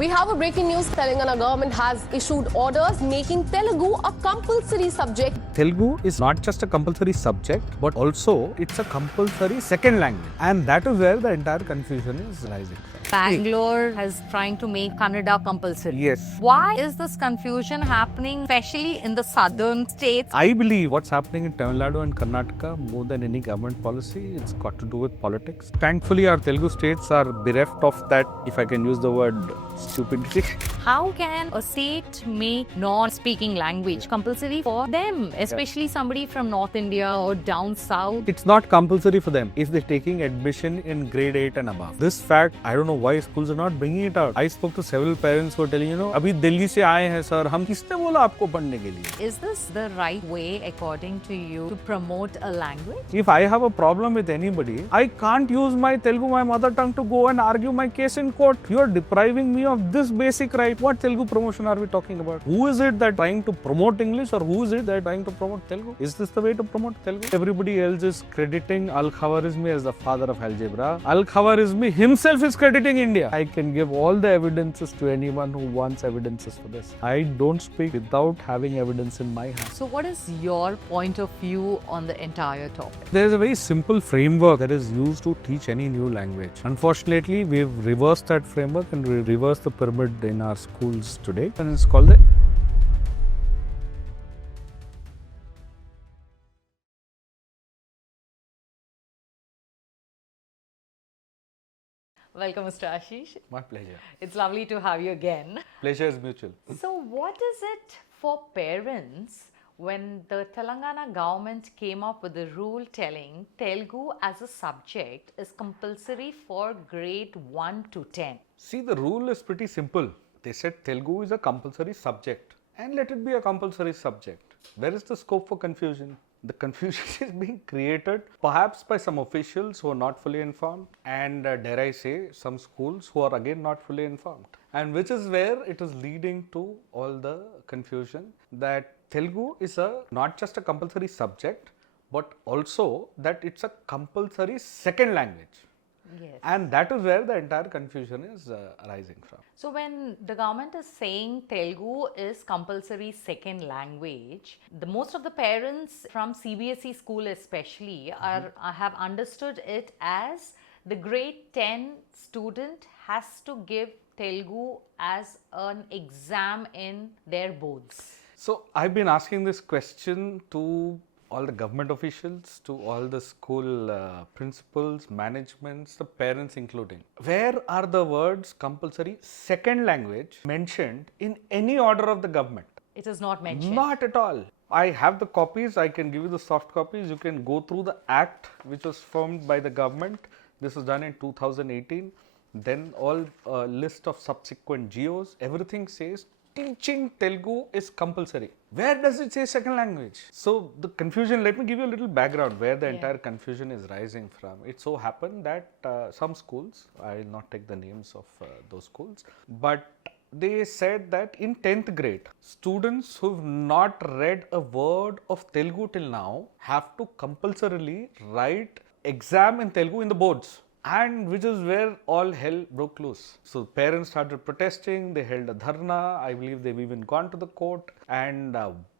We have a breaking news. Telangana government has issued orders making Telugu a compulsory subject. Telugu is not just a compulsory subject, but also it's a compulsory second language. And that is where the entire confusion is rising from. Bangalore is trying to make Kannada compulsory. Yes. Why is this confusion happening, especially in the southern states? I believe what's happening in Tamil Nadu and Karnataka, more than any government policy, it's got to do with politics. Thankfully, our Telugu states are bereft of that, if I can use the word, stupidity. How can a state make non-speaking language compulsory for them, especially somebody from North India or down south? It's not compulsory for them if they're taking admission in grade 8 and above. This fact, I don't know why schools are not bringing it out. I spoke to several parents who are telling, अभी दिल्ली से आए हैं sir, हम किसने बोला आपको पढ़ने के लिए? Is this the right way, according to you, to promote a language? If I have a problem with anybody, I can't use my Telugu, my mother tongue, to go and argue my case in court. You are depriving me of this basic right. What Telugu promotion are we talking about? Who is it that trying to promote English, or who is it that trying to promote Telugu? Is this the way to promote Telugu? Everybody else is crediting Al-Khwarizmi as the father of algebra. Al-Khwarizmi himself is crediting India. I can give all the evidences to anyone who wants evidences for this. I don't speak without having evidence in my hand. So what is your point of view on the entire topic? There is a very simple framework that is used to teach any new language. Unfortunately, we've reversed that framework and we reversed the pyramid in our schools today, and it's called the Welcome, Mr. Ashish. My pleasure. It's lovely to have you again. Pleasure is mutual. So what is it for parents when the Telangana government came up with a rule telling Telugu as a subject is compulsory for grade 1 to 10? See, the rule is pretty simple. They said Telugu is a compulsory subject, and let it be a compulsory subject. Where is the scope for confusion? The confusion is being created perhaps by some officials who are not fully informed, and dare I say, some schools who are again not fully informed. And which is where it is leading to all the confusion that Telugu is not just a compulsory subject, but also that it's a compulsory second language. Yes. And that is where the entire confusion is arising from. So when the government is saying Telugu is compulsory second language, most of the parents from CBSE school especially have understood it as the grade 10 student has to give Telugu as an exam in their boards. So I've been asking this question to all the government officials, to all the school principals, managements, the parents including. Where are the words compulsory second language mentioned in any order of the government? It is not mentioned. Not at all. I have the copies, I can give you the soft copies. You can go through the act which was formed by the government. This was done in 2018. Then all list of subsequent GOs, everything says teaching Telugu is compulsory. Where does it say second language? So the confusion, let me give you a little background where the entire confusion is rising from. It so happened that some schools, I will not take the names of those schools, but they said that in 10th grade, students who've not read a word of Telugu till now have to compulsorily write exam in Telugu in the boards. And which is where all hell broke loose. So parents started protesting, they held a dharna, I believe they've even gone to the court, and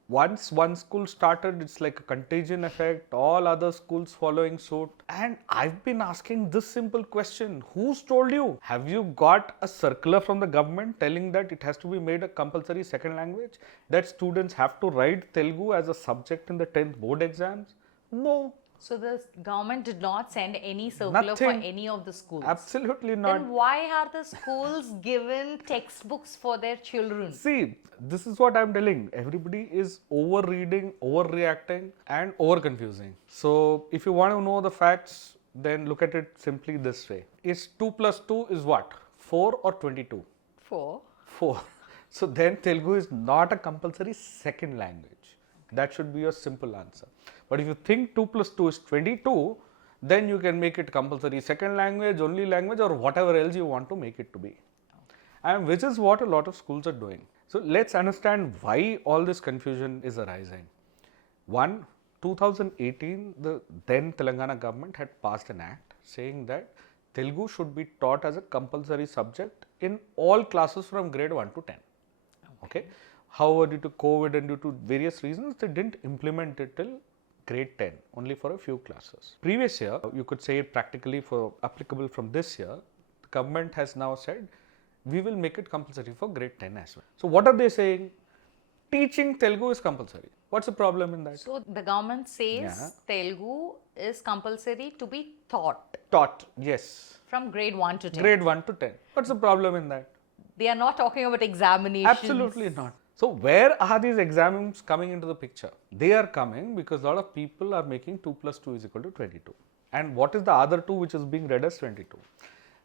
once one school started, it's like a contagion effect, all other schools following suit. And I've been asking this simple question, who's told you? Have you got a circular from the government telling that it has to be made a compulsory second language? That students have to write Telugu as a subject in the 10th board exams? No. So the government did not send any circular for any of the schools? Absolutely not. Then why are the schools given textbooks for their children? See, this is what I'm telling. Everybody is over-reading, overreacting and over-confusing. So if you want to know the facts, then look at it simply this way. Is 2 plus 2 is what? 4 or 22? 4. 4. So then Telugu is not a compulsory second language. That should be your simple answer. But if you think 2 plus 2 is 22, then you can make it compulsory second language, only language, or whatever else you want to make it to be. And which is what a lot of schools are doing. So let's understand why all this confusion is arising. One, 2018, the then Telangana government had passed an act saying that Telugu should be taught as a compulsory subject in all classes from grade 1 to 10. Okay. However, due to COVID and due to various reasons, they didn't implement it till grade 10, only for a few classes. Previous year, you could say it practically for applicable from this year, the government has now said, we will make it compulsory for grade 10 as well. So what are they saying? Teaching Telugu is compulsory. What's the problem in that? So the government says Yeah. Telugu is compulsory to be taught Taught, yes. from grade 1 to 10. Grade 1 to 10. What's the problem in that? They are not talking about examinations. Absolutely not. So where are these exams coming into the picture? They are coming because a lot of people are making 2 plus 2 is equal to 22. And what is the other 2 which is being read as 22?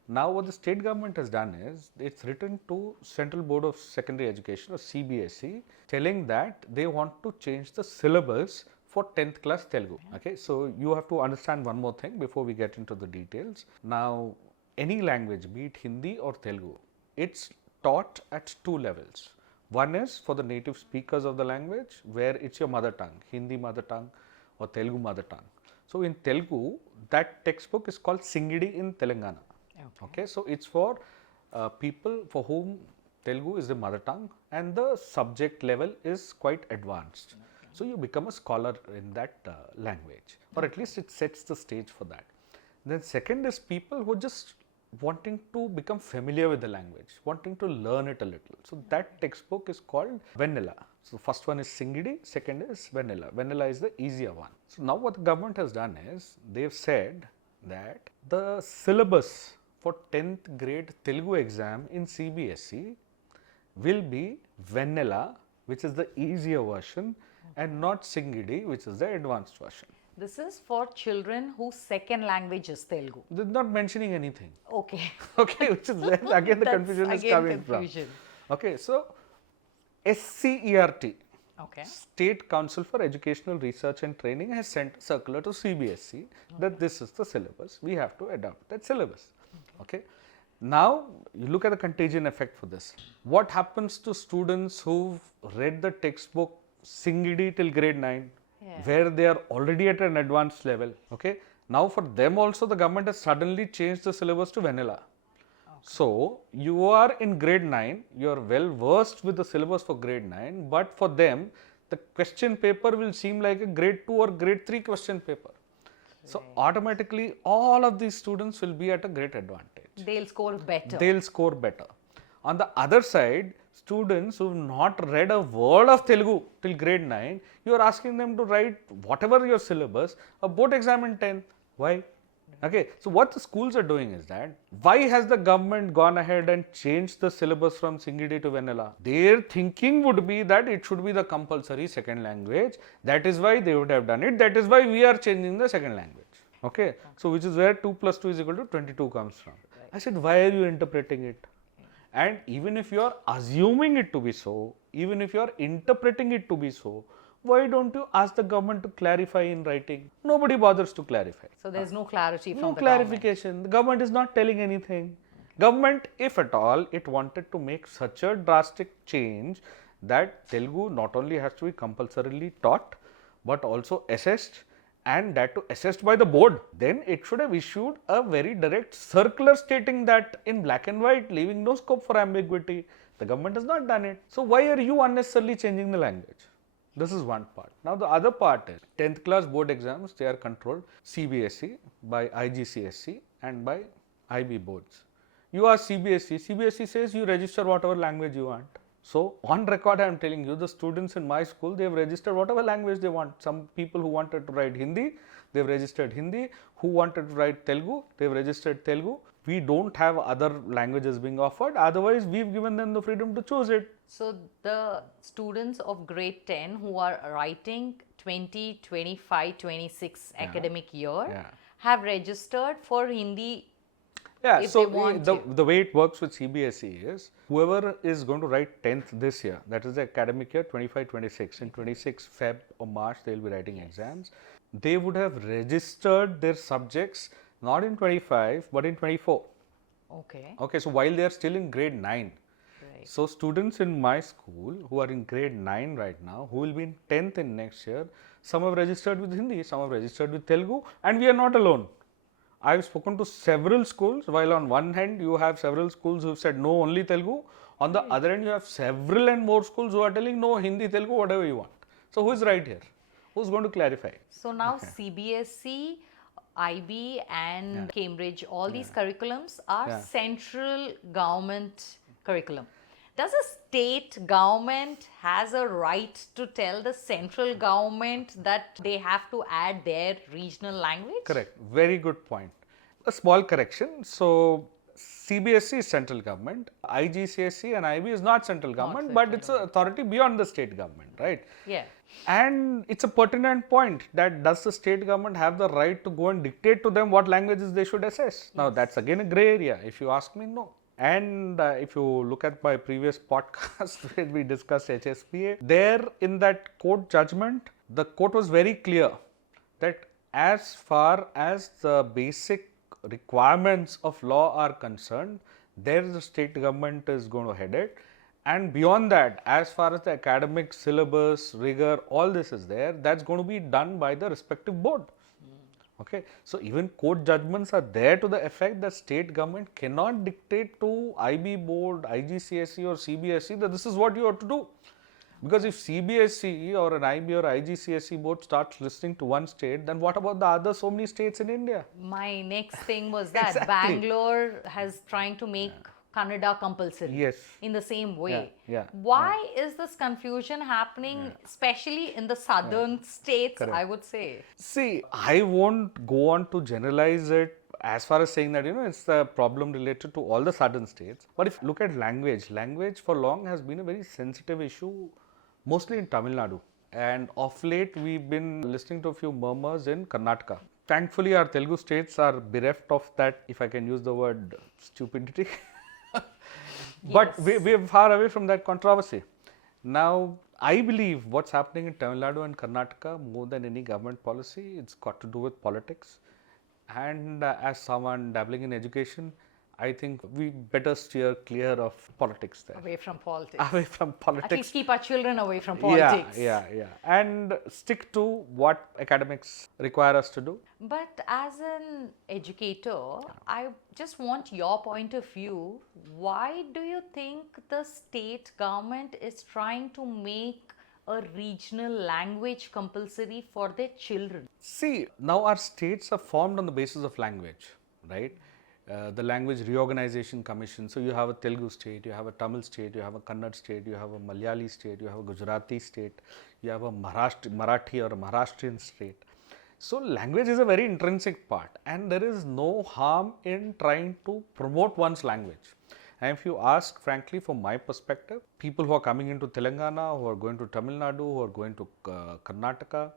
Now what the state government has done is, it's written to Central Board of Secondary Education or CBSE, telling that they want to change the syllabus for 10th class Telugu. Okay, so you have to understand one more thing before we get into the details. Now any language, be it Hindi or Telugu, it's taught at 2 levels. One is for the native speakers of the language, where it's your mother tongue, Hindi mother tongue or Telugu mother tongue. So in Telugu, that textbook is called Singidi in Telangana. Okay, so it's for people for whom Telugu is the mother tongue and the subject level is quite advanced. So you become a scholar in that language, or at least it sets the stage for that. Then second is people who just wanting to become familiar with the language, wanting to learn it a little. So that textbook is called Vennela. So first one is Singidi, second is Vennela. Vennela is the easier one. So now what the government has done is, they've said that the syllabus for 10th grade Telugu exam in CBSE will be Vennela, which is the easier version, and not Singidi, which is the advanced version. This is for children whose second language is Telugu. They're not mentioning anything. Okay. Okay, which is where again the That's confusion is again coming confusion. from. Okay, so SCERT, Okay. State Council for Educational Research and Training, has sent a circular to CBSE that this is the syllabus. We have to adopt that syllabus. Okay. Now you look at the contagion effect for this. What happens to students who've read the textbook Singidi till grade 9, where they are already at an advanced level? Okay. Now for them also the government has suddenly changed the syllabus to Vennela. So you are in grade 9, you are well versed with the syllabus for grade 9, but for them the question paper will seem like a grade 2 or grade 3 question paper. So automatically all of these students will be at a great advantage. They'll score better. They'll score better. On the other side, students who have not read a word of Telugu till grade 9, you are asking them to write whatever your syllabus, a board exam in 10th. Why? Okay, so what the schools are doing is that, why has the government gone ahead and changed the syllabus from Singidi to Vennela? Their thinking would be that it should be the compulsory second language. That is why they would have done it. That is why we are changing the second language. Okay, so which is where 2 plus 2 is equal to 22 comes from. I said, why are you interpreting it? And even if you are assuming it to be so, even if you are interpreting it to be so, why don't you ask the government to clarify in writing? Nobody bothers to clarify. So there's no clarity from No the clarification. The government is not telling anything. Government, if at all, it wanted to make such a drastic change that Telugu not only has to be compulsorily taught, but also assessed, and that too assessed by the board, then it should have issued a very direct circular stating that in black and white, leaving no scope for ambiguity. The government has not done it. So why are you unnecessarily changing the language? This is one part. Now the other part is 10th class board exams, they are controlled CBSE by IGCSE and by IB boards. You ask CBSE, CBSE says you register whatever language you want. So on record I am telling you, the students in my school, they have registered whatever language they want. Some people who wanted to write Hindi, they have registered Hindi. Who wanted to write Telugu, they have registered Telugu. We don't have other languages being offered, otherwise we've given them the freedom to choose it. So the students of grade 10 who are writing 2025-26 academic year have registered for Hindi. Yeah, if so they want the way it works with CBSE is, whoever is going to write 10th this year, that is the academic year 25-26, in 26 Feb or March they will be writing exams. They would have registered their subjects not in 25 but in 24. Okay. Okay, so while they are still in grade 9. Right. So students in my school who are in grade 9 right now, who will be in 10th in next year, some have registered with Hindi, some have registered with Telugu, and we are not alone. I've spoken to several schools, while on one hand you have several schools who've said no, only Telugu. On the other hand, you have several and more schools who are telling no, Hindi, Telugu, whatever you want. So who is right here? Who's going to clarify? So now CBSE, IB and Cambridge, all these curriculums are central government curriculum. Does a state government has a right to tell the central government that they have to add their regional language? Correct. Very good point. A small correction. So CBSE is central government, IGCSE and IB is not central government, but it's an authority beyond the state government, right? Yeah. And it's a pertinent point that does the state government have the right to go and dictate to them what languages they should assess? Now that's again a grey area. If you ask me, no. And if you look at my previous podcast where we discussed HSPA, there in that court judgment, the court was very clear that as far as the basic requirements of law are concerned, there the state government is going to head it. And beyond that, as far as the academic syllabus, rigor, all this is there, that's going to be done by the respective board. Okay, so even court judgments are there to the effect that state government cannot dictate to IB board, IGCSE or CBSE that this is what you have to do. Because if CBSE or an IB or IGCSE board starts listening to one state, then what about the other so many states in India? My next thing was that Exactly. Bangalore has trying to make Kannada compulsory. Yes. In the same way. Yeah. Why is this confusion happening, especially in the southern states, Correct. I would say? See, I won't go on to generalize it as far as saying that, it's the problem related to all the southern states. But if you look at language for long has been a very sensitive issue, mostly in Tamil Nadu. And of late, we've been listening to a few murmurs in Karnataka. Thankfully, our Telugu states are bereft of that, if I can use the word, stupidity. But we're far away from that controversy. Now, I believe what's happening in Tamil Nadu and Karnataka, more than any government policy, it's got to do with politics. And as someone dabbling in education, I think we better steer clear of politics there. Away from politics. Away from politics. At least keep our children away from politics. Yeah. And stick to what academics require us to do. But as an educator, I just want your point of view. Why do you think the state government is trying to make a regional language compulsory for their children? See, now our states are formed on the basis of language, right? The Language Reorganization Commission. So you have a Telugu state, you have a Tamil state, you have a Kannada state, you have a Malayali state, you have a Gujarati state, you have a Marathi or a Maharashtrian state. So language is a very intrinsic part, and there is no harm in trying to promote one's language. And if you ask, frankly, from my perspective, people who are coming into Telangana, who are going to Tamil Nadu, who are going to Karnataka,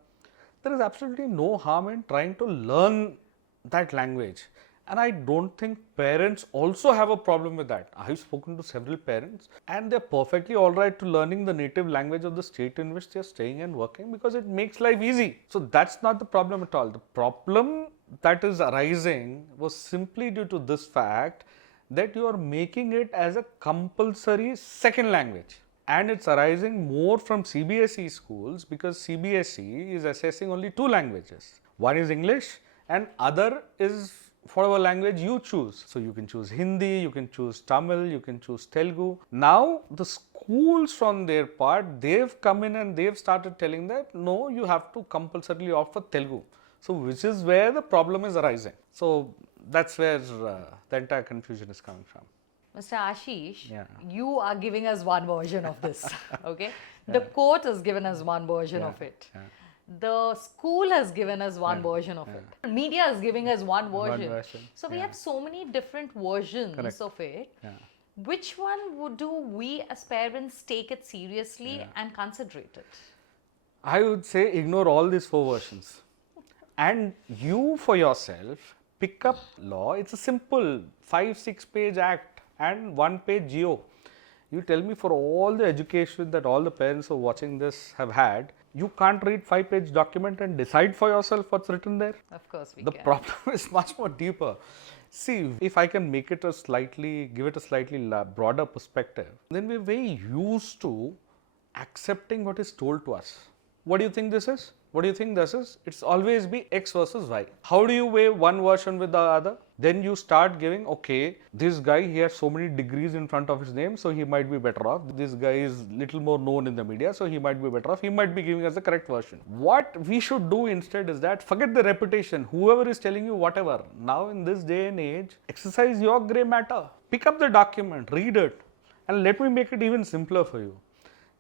there is absolutely no harm in trying to learn that language. And I don't think parents also have a problem with that. I've spoken to several parents and they're perfectly alright to learning the native language of the state in which they're staying and working because it makes life easy. So that's not the problem at all. The problem that is arising was simply due to this fact that you are making it as a compulsory second language. And it's arising more from CBSE schools because CBSE is assessing only two languages. One is English and other is whatever language you choose. So you can choose Hindi, you can choose Tamil, you can choose Telugu. Now the schools from their part, they've come in and they've started telling that no, you have to compulsorily opt for Telugu. So which is where the problem is arising. So that's where the entire confusion is coming from. Mr. Ashish, you are giving us one version of this, okay? The court has given us one version of it. The school has given us one version of it. Media is giving us one version. So we have so many different versions of it. Which one do we as parents take it seriously and consider it? I would say ignore all these four versions. And you for yourself pick up law. It's a simple 5-6 page act and 1 page GO. You tell me for all the education that all the parents who are watching this have had, you can't read 5-page document and decide for yourself what's written there. Of course we can. The problem is much more deeper. See, if I can make it give it a slightly broader perspective, then we're very used to accepting what is told to us. What do you think this is? What do you think this is? It's always be X versus Y. How do you weigh one version with the other? Then you start giving, okay, this guy, he has so many degrees in front of his name, so he might be better off. This guy is little more known in the media, so he might be better off. He might be giving us the correct version. What we should do instead is that, forget the reputation. Whoever is telling you whatever. Now in this day and age, exercise your grey matter. Pick up the document, read it, and let me make it even simpler for you.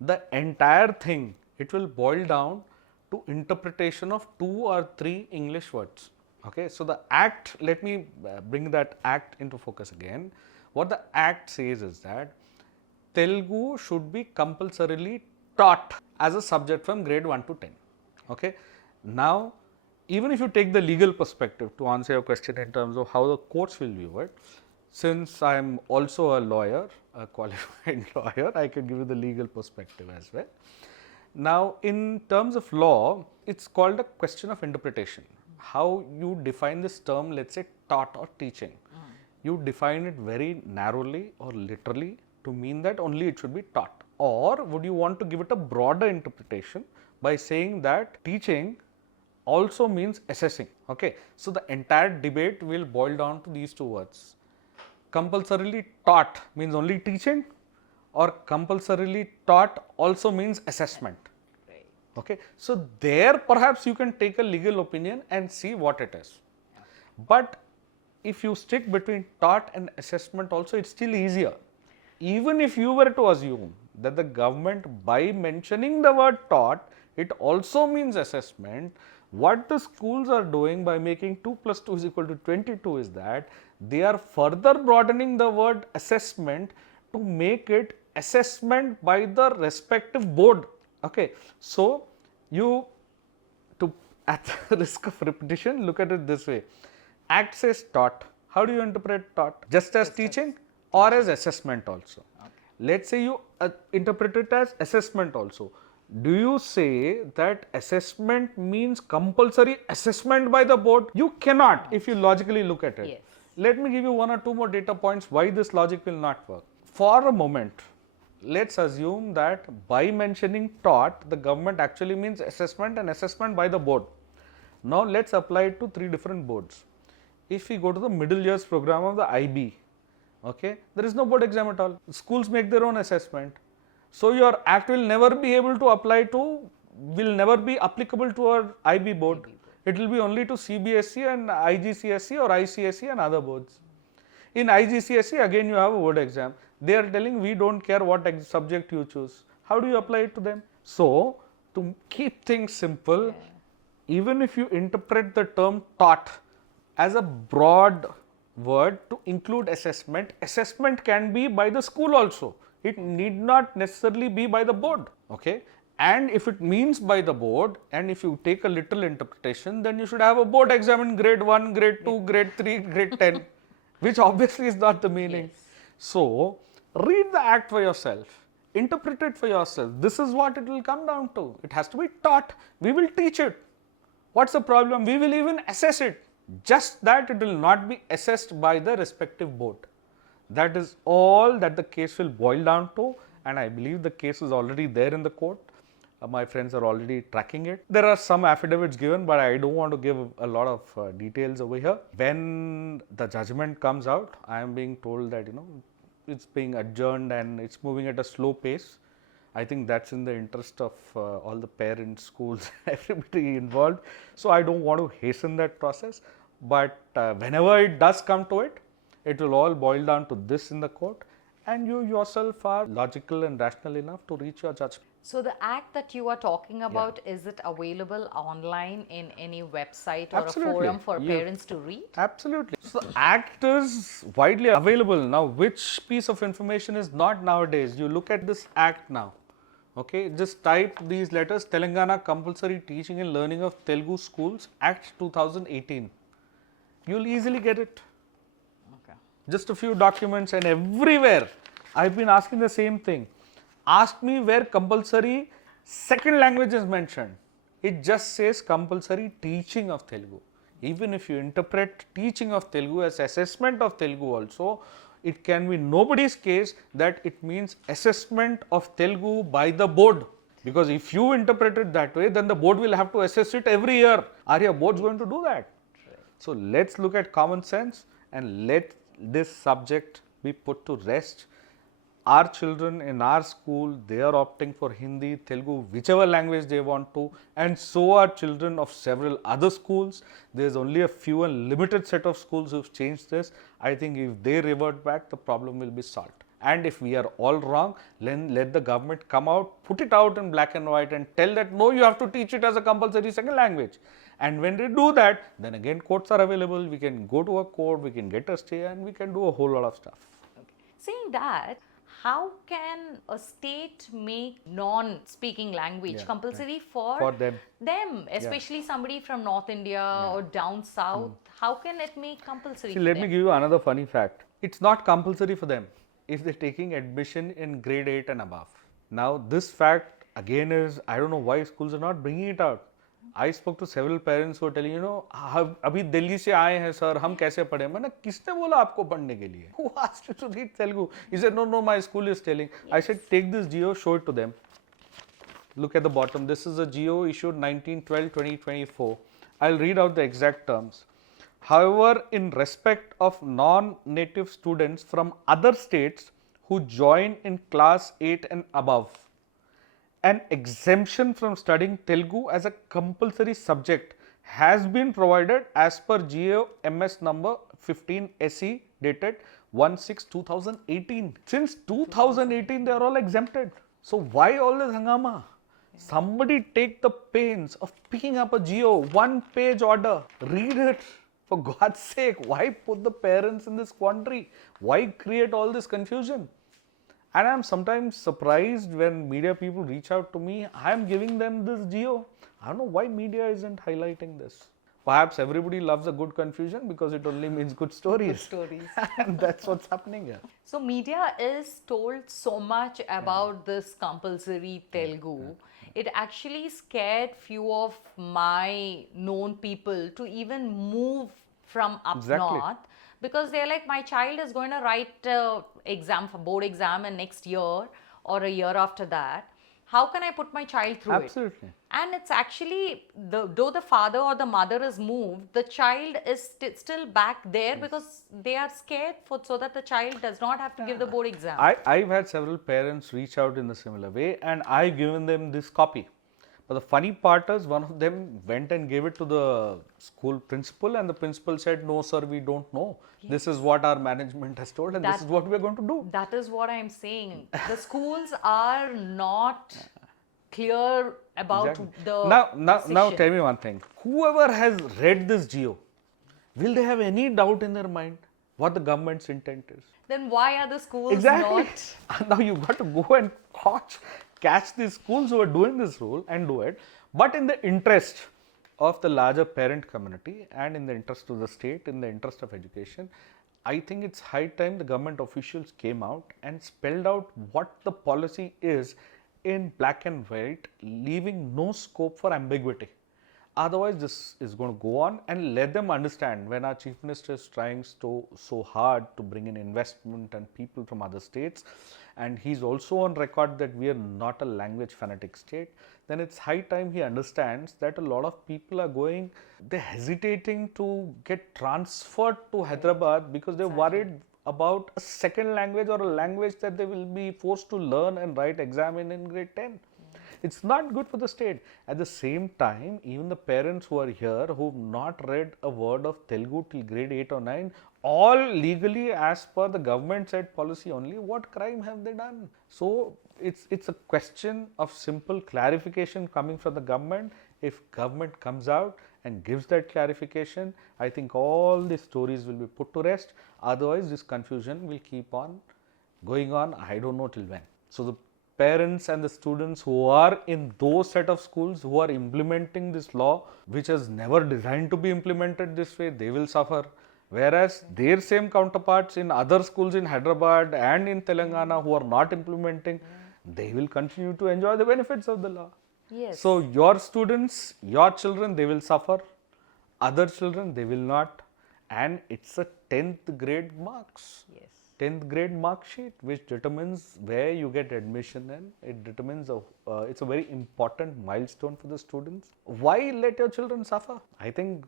The entire thing, it will boil down to interpretation of 2 or 3 English words. Okay, so the act, let me bring that act into focus again. What the act says is that Telugu should be compulsorily taught as a subject from grade 1 to 10. Okay, now even if you take the legal perspective to answer your question in terms of how the courts will view it, since I am also a lawyer, a qualified lawyer, I can give you the legal perspective as well. Now, in terms of law, it's called a question of interpretation. How you define this term, let's say taught or teaching. You define it very narrowly or literally to mean that only it should be taught. Or would you want to give it a broader interpretation by saying that teaching also means assessing. Okay, so the entire debate will boil down to these 2 words. Compulsorily taught means only teaching, or compulsorily taught also means assessment. Right. Okay, so there perhaps you can take a legal opinion and see what it is. But if you stick between taught and assessment also, it's still easier. Even if you were to assume that the government, by mentioning the word taught, it also means assessment, what the schools are doing by making 2 plus 2 is equal to 22 is that they are further broadening the word assessment to make it assessment by the respective board. Okay, so you, to at the risk of repetition, look at it this way. Act says taught. How do you interpret taught? Just as teaching or as assessment also? Okay. Let's say you interpret it as assessment also. Do you say that assessment means compulsory assessment by the board? You cannot if you logically look at it. Yes. Let me give you 1 or 2 more data points why this logic will not work. For a moment, let's assume that by mentioning taught, the government actually means assessment and assessment by the board. Now let's apply it to 3 different boards. If we go to the middle years program of the IB, okay, there is no board exam at all. Schools make their own assessment. So your act will never be able to apply to, will never be applicable to our IB board. It will be only to CBSE and IGCSE or ICSE and other boards. In IGCSE, again you have a board exam. They are telling we don't care what subject you choose. How do you apply it to them? So, to keep things simple, even if you interpret the term taught as a broad word to include assessment, assessment can be by the school also. It need not necessarily be by the board. Okay. And if it means by the board, and if you take a literal interpretation, then you should have a board exam in grade 1, grade 2, grade 3, grade 10, which obviously is not the meaning. Yes. So, read the act for yourself, interpret it for yourself. This is what it will come down to. It has to be taught. We will teach it. What's the problem? We will even assess it. Just that it will not be assessed by the respective board. That is all that the case will boil down to, and I believe the case is already there in the court. My friends are already tracking it. There are some affidavits given, but I don't want to give a lot of details over here. When the judgment comes out, I am being told that it's being adjourned and it's moving at a slow pace. I think that's in the interest of all the parents, schools, everybody involved. So I don't want to hasten that process. But whenever it does come to it, it will all boil down to this in the court, and you yourself are logical and rational enough to reach your judgment. So the act that you are talking about, is it available online in any website or Absolutely. a forum for parents to read? Absolutely. So the act is widely available. Now, which piece of information is not nowadays? You look at this act now. Okay, just type these letters: Telangana Compulsory Teaching and Learning of Telugu Schools Act 2018. You'll easily get it. Okay. Just a few documents, and everywhere I've been asking the same thing. Ask me where compulsory second language is mentioned. It just says compulsory teaching of Telugu. Even if you interpret teaching of Telugu as assessment of Telugu also, it can be nobody's case that it means assessment of Telugu by the board. Because if you interpret it that way, then the board will have to assess it every year. Are your boards going to do that? So let's look at common sense and let this subject be put to rest. Our children in our school, they are opting for Hindi, Telugu, whichever language they want to, and so are children of several other schools. There's only a few and limited set of schools who've changed this. I think if they revert back, the problem will be solved. And if we are all wrong, then let the government come out, put it out in black and white and tell that no, you have to teach it as a compulsory second language. And when they do that, then again courts are available. We can go to a court, we can get a stay, and we can do a whole lot of stuff. Saying that, how can a state make non-speaking language compulsory for them, especially somebody from North India or down south? How can it make compulsory? See, let me give you another funny fact. It's not compulsory for them if they're taking admission in grade 8 and above. Now, this fact again is, I don't know why schools are not bringing it out. I spoke to several parents who were telling, अभी दिल्ली से आए हैं sir, हम कैसे पढ़े? मैंने किसने बोला आपको पढ़ने के लिए? Who asked you to read Telugu? He said, no, my school is telling. I said, take this geo, show it to them. Look at the bottom. This is a geo issued 19/12/2024. I'll read out the exact terms. However, in respect of non-native students from other states who join in class 8 and above, an exemption from studying Telugu as a compulsory subject has been provided as per GAO MS number 15 SE dated 1/6/2018. Since 2018, they are all exempted. So why all this hangama? Somebody take the pains of picking up a GAO, one-page order, read it. For God's sake, why put the parents in this quandary? Why create all this confusion? And I'm sometimes surprised when media people reach out to me. I'm giving them this geo. I don't know why media isn't highlighting this. Perhaps everybody loves a good confusion because it only means good stories. Good stories. And that's what's happening here. So media is told so much about this compulsory Telugu. It actually scared few of my known people to even move from up north, because they're like, my child is going to write exam for board exam and next year or a year after that. How can I put my child through Absolutely. it? And it's actually, though the father or the mother is moved, the child is still back there because they are scared so that the child does not have to give the board exam. I've had several parents reach out in the similar way, and I've given them this copy. But the funny part is, one of them went and gave it to the school principal, and the principal said, no sir, we don't know. Yes. This is what our management has told, and this is what we are going to do. That is what I am saying. The schools are not clear about the now tell me one thing. Whoever has read this geo, will they have any doubt in their mind what the government's intent is? Then why are the schools not? Now you've got to go and catch these schools who are doing this rule and do it. But in the interest of the larger parent community and in the interest of the state, in the interest of education, I think it's high time the government officials came out and spelled out what the policy is in black and white, leaving no scope for ambiguity. Otherwise, this is going to go on, and let them understand, when our Chief Minister is trying so hard to bring in investment and people from other states, and he's also on record that we are not a language fanatic state, then it's high time he understands that a lot of people are they're hesitating to get transferred to Hyderabad because they're worried about a second language or a language that they will be forced to learn and write exam in grade 10. It's not good for the state. At the same time, even the parents who are here who've not read a word of Telugu till grade 8 or 9, all legally as per the government said policy only, what crime have they done? So it's a question of simple clarification coming from the government. If government comes out and gives that clarification, I think all these stories will be put to rest. Otherwise, this confusion will keep on going on. I don't know till when. So the parents and the students who are in those set of schools who are implementing this law, which is never designed to be implemented this way, they will suffer. Whereas their same counterparts in other schools in Hyderabad and in Telangana who are not implementing, they will continue to enjoy the benefits of the law. Yes. So your students, your children, they will suffer. Other children, they will not. And it's a 10th grade marks. Yes. 10th grade mark sheet which determines where you get admission in. It determines it's a very important milestone for the students. Why let your children suffer? I think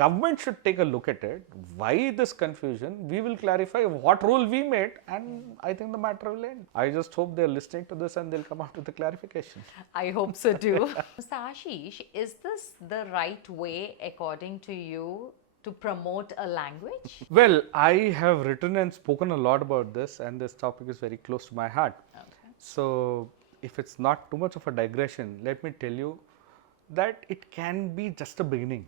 government should take a look at it. Why this confusion? We will clarify what rule we made, and I think the matter will end. I just hope they're listening to this and they'll come out with the clarification. I hope so too. Mr. Ashish, is this the right way according to you to promote a language? Well, I have written and spoken a lot about this, and this topic is very close to my heart. Okay. So, if it's not too much of a digression, let me tell you that it can be just a beginning.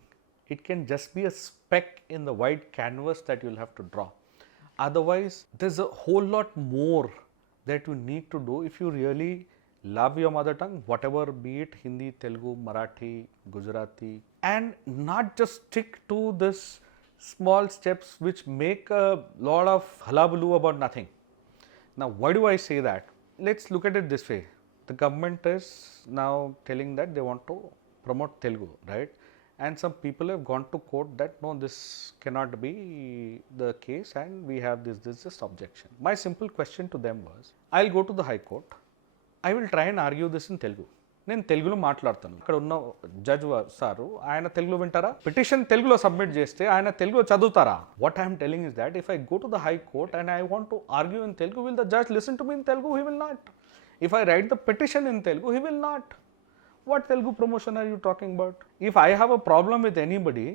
It can just be a speck in the wide canvas that you'll have to draw. Otherwise, there's a whole lot more that you need to do if you really love your mother tongue, whatever, be it Hindi, Telugu, Marathi, Gujarati, and not just stick to this small steps which make a lot of hullabaloo about nothing. Now, why do I say that? Let's look at it this way. The government is now telling that they want to promote Telugu, right? And some people have gone to court that no, this cannot be the case and we have this objection. My simple question to them was, I'll go to the High Court. I will try and argue this in Telugu. నేను తెలుగులో మాట్లాడతాను. ఇక్కడ ఉన్న judge sir ఆయన తెలుగులో వింటారా? Petition తెలుగులో submit చేస్తే ఆయన తెలుగులో చదువుతారా? What I'm telling is that if I go to the high court and I want to argue in Telugu, will the judge listen to me in Telugu? He will not. If I write the petition in Telugu, he will not. What Telugu promotion are you talking about? If I have a problem with anybody,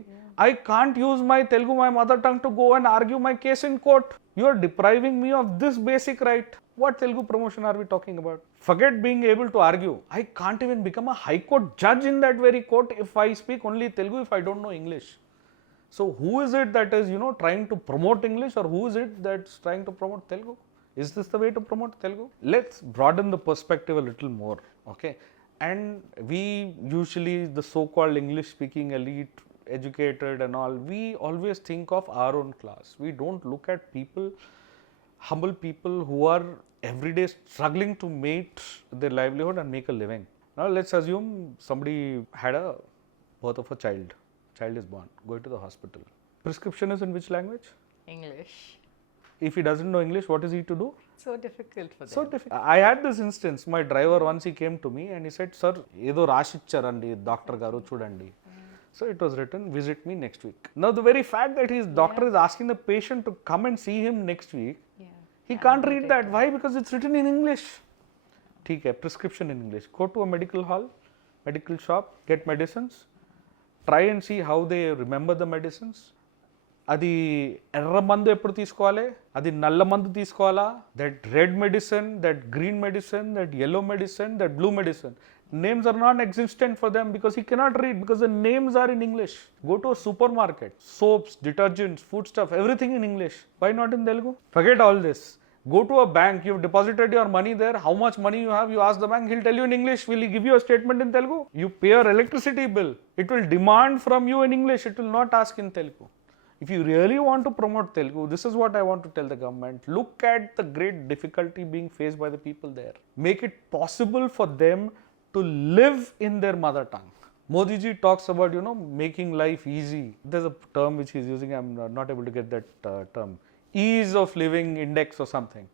I can't use my Telugu, my mother tongue, to go and argue my case in court. You are depriving me of this basic right. What Telugu promotion are we talking about? Forget being able to argue. I can't even become a high court judge in that very court if I speak only Telugu, if I don't know English. So who is it that is, trying to promote English, or who is it that's trying to promote Telugu? Is this the way to promote Telugu? Let's broaden the perspective a little more, okay? And we usually, the so-called English speaking elite, educated and all, we always think of our own class. We don't look at people, humble people who are every day struggling to make their livelihood and make a living. Now let's assume somebody had a birth of a child. Child is born, going to the hospital. Prescription is in which language? English. If he doesn't know English, what is he to do? So difficult for them. So difficult. I had this instance. My driver once, he came to me and he said, "Sir, edo rashiccharandi doctor garu chudandi." So it was written, "Visit me next week." Now the very fact that his doctor is asking the patient to come and see him next week, he can't read that. Why? Because it's written in English. ठीक है, prescription in English. Go to a medical hall, medical shop, get medicines. Try and see how they remember the medicines. అది ఎర్ర మందు ఎప్పుడు తీసుకోవాలి, అది నల్ల మందు తీసుకోవాలా, that red medicine, that green medicine, that yellow medicine, that blue medicine. Names are non existent for them because he cannot read, because the names are in English. Go to a supermarket, soaps, detergents, food stuff, everything in English. Why not in Telugu? Forget all this. Go to a bank, you've deposited your money there, how much money you have, you ask the bank, he'll tell you in English. Will he give you a statement in Telugu? You pay your electricity bill, it will demand from you in English, it will not ask in Telugu. If you really want to promote Telugu, this is what I want to tell the government. Look at the great difficulty being faced by the people there. Make it possible for them to live in their mother tongue. Modi ji talks about, making life easy. There's a term which he's using, I'm not able to get that term. Ease of living index or something.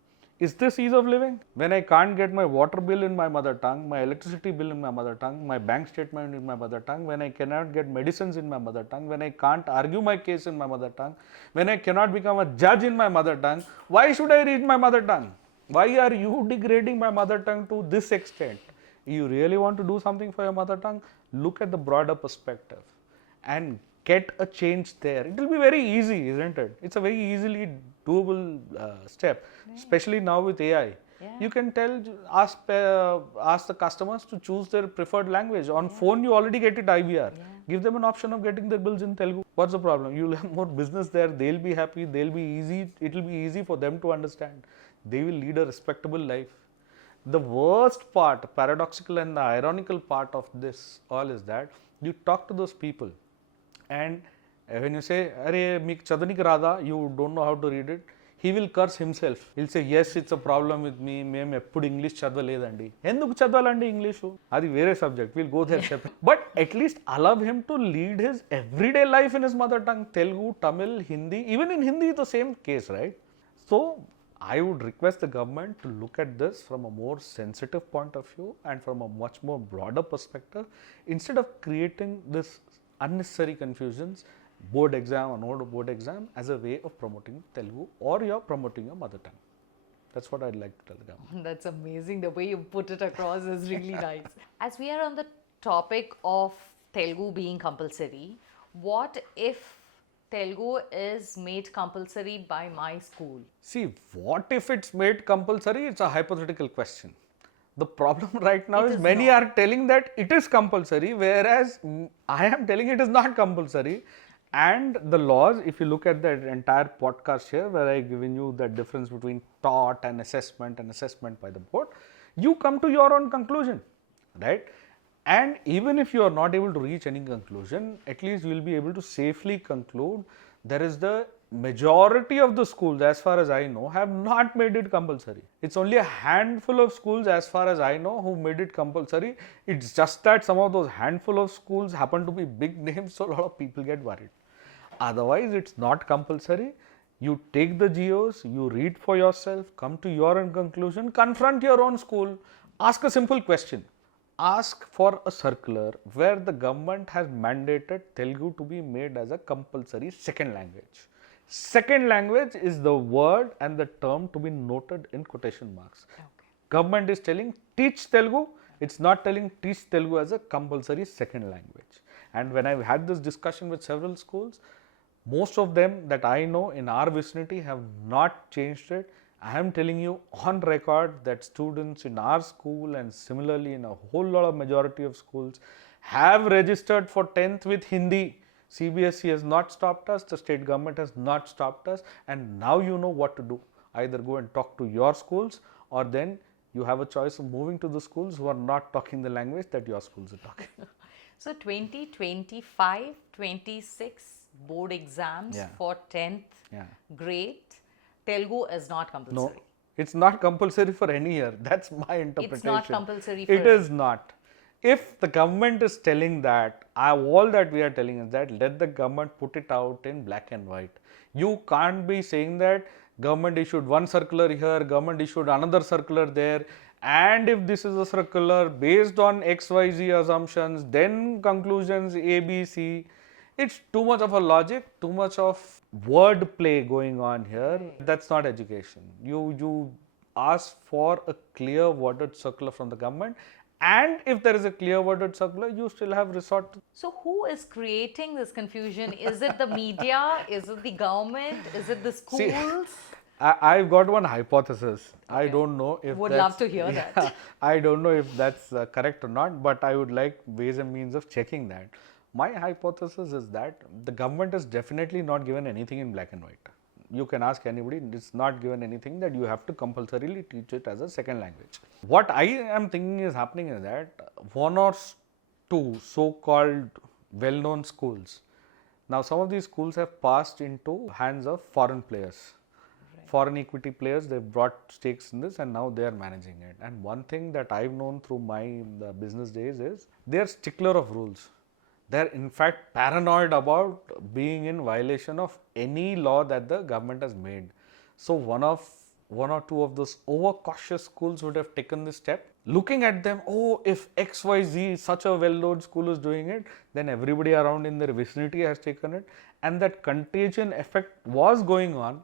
Is this ease of living? When I can't get my water bill in my mother tongue, my electricity bill in my mother tongue, my bank statement in my mother tongue, when I cannot get medicines in my mother tongue, when I can't argue my case in my mother tongue, when I cannot become a judge in my mother tongue, why should I read my mother tongue? Why are you degrading my mother tongue to this extent? You really want to do something for your mother tongue? Look at the broader perspective and get a change there. It will be very easy, isn't it? It's a very easily doable step, especially now with AI. You can ask the customers to choose their preferred language. On phone, you already get it IVR. Give them an option of getting their bills in Telugu. What's the problem? You'll have more business there. They'll be happy. They'll be easy. It will be easy for them to understand. They will lead a respectable life. The worst part, paradoxical and the ironical part of this all is that you talk to those people, and when you say, "Arey, meek chadaniki rada," you don't know how to read it, he will curse himself. He'll say, "Yes, it's a problem with me. Mem eppudu English chadaledandi." Enduku chadvalandi English? Adi vere subject. We'll go there separate. But at least allow him to lead his everyday life in his mother tongue, Telugu, Tamil, Hindi. Even in Hindi, the same case, right? So I would request the government to look at this from a more sensitive point of view and from a much more broader perspective, instead of creating this unnecessary confusions, board exam or no board exam, as a way of promoting Telugu or you're promoting your mother tongue. That's what I'd like to tell the government. That's amazing. The way you put it across is really nice. As we are on the topic of Telugu being compulsory, what if Telugu is made compulsory by my school? See, what if it's made compulsory? It's a hypothetical question. The problem right now is many are telling that it is compulsory, whereas I am telling it is not compulsory. And the laws, if you look at the entire podcast here, where I given you the difference between taught and assessment by the board, you come to your own conclusion, right? And even if you are not able to reach any conclusion, at least you will be able to safely conclude there is the majority of the schools, as far as I know, have not made it compulsory. It's only a handful of schools, as far as I know, who made it compulsory. It's just that some of those handful of schools happen to be big names, so a lot of people get worried. Otherwise, it's not compulsory. You take the geos, you read for yourself, come to your own conclusion, confront your own school, ask a simple question. Ask for a circular where the government has mandated Telugu to be made as a compulsory second language. Second language is the word and the term to be noted in quotation marks. Okay. Government is telling teach Telugu, it's not telling teach Telugu as a compulsory second language. And when I've had this discussion with several schools, most of them that I know in our vicinity have not changed it. I am telling you on record that students in our school and similarly in a whole lot of majority of schools have registered for 10th with Hindi. CBSE has not stopped us, the state government has not stopped us, and now you know what to do. Either go and talk to your schools, or then you have a choice of moving to the schools who are not talking the language that your schools are talking. So 2025-26 board exams for 10th grade, Telugu is not compulsory. No, it's not compulsory for any year. That's my interpretation. It's not compulsory for it is not. If the government is telling that, all that we are telling is that let the government put it out in black and white. You can't be saying that government issued one circular here, government issued another circular there, and if this is a circular based on XYZ assumptions, then conclusions A, B, C. It's too much of a logic, too much of word play going on here. That's not education. You ask for a clear worded circular from the government, and if there is a clear worded circular, you still have resort to. So who is creating this confusion? Is it the media? Is it the government? Is it the schools? See, I've got one hypothesis. Okay. I don't know if would love to hear that. I don't know if that's correct or not, but I would like ways and means of checking that. My hypothesis is that the government has definitely not given anything in black and white. You can ask anybody, it's not given anything that you have to compulsorily teach it as a second language. What I am thinking is happening is that one or two so-called well-known schools, now some of these schools have passed into hands of foreign players. Right. Foreign equity players, they've brought stakes in this and now they are managing it. And one thing that I've known through my business days is they are stickler of rules. They're in fact paranoid about being in violation of any law that the government has made. So one or two of those overcautious schools would have taken this step. Looking at them, oh, if XYZ, such a well-known school is doing it, then everybody around in their vicinity has taken it. And that contagion effect was going on.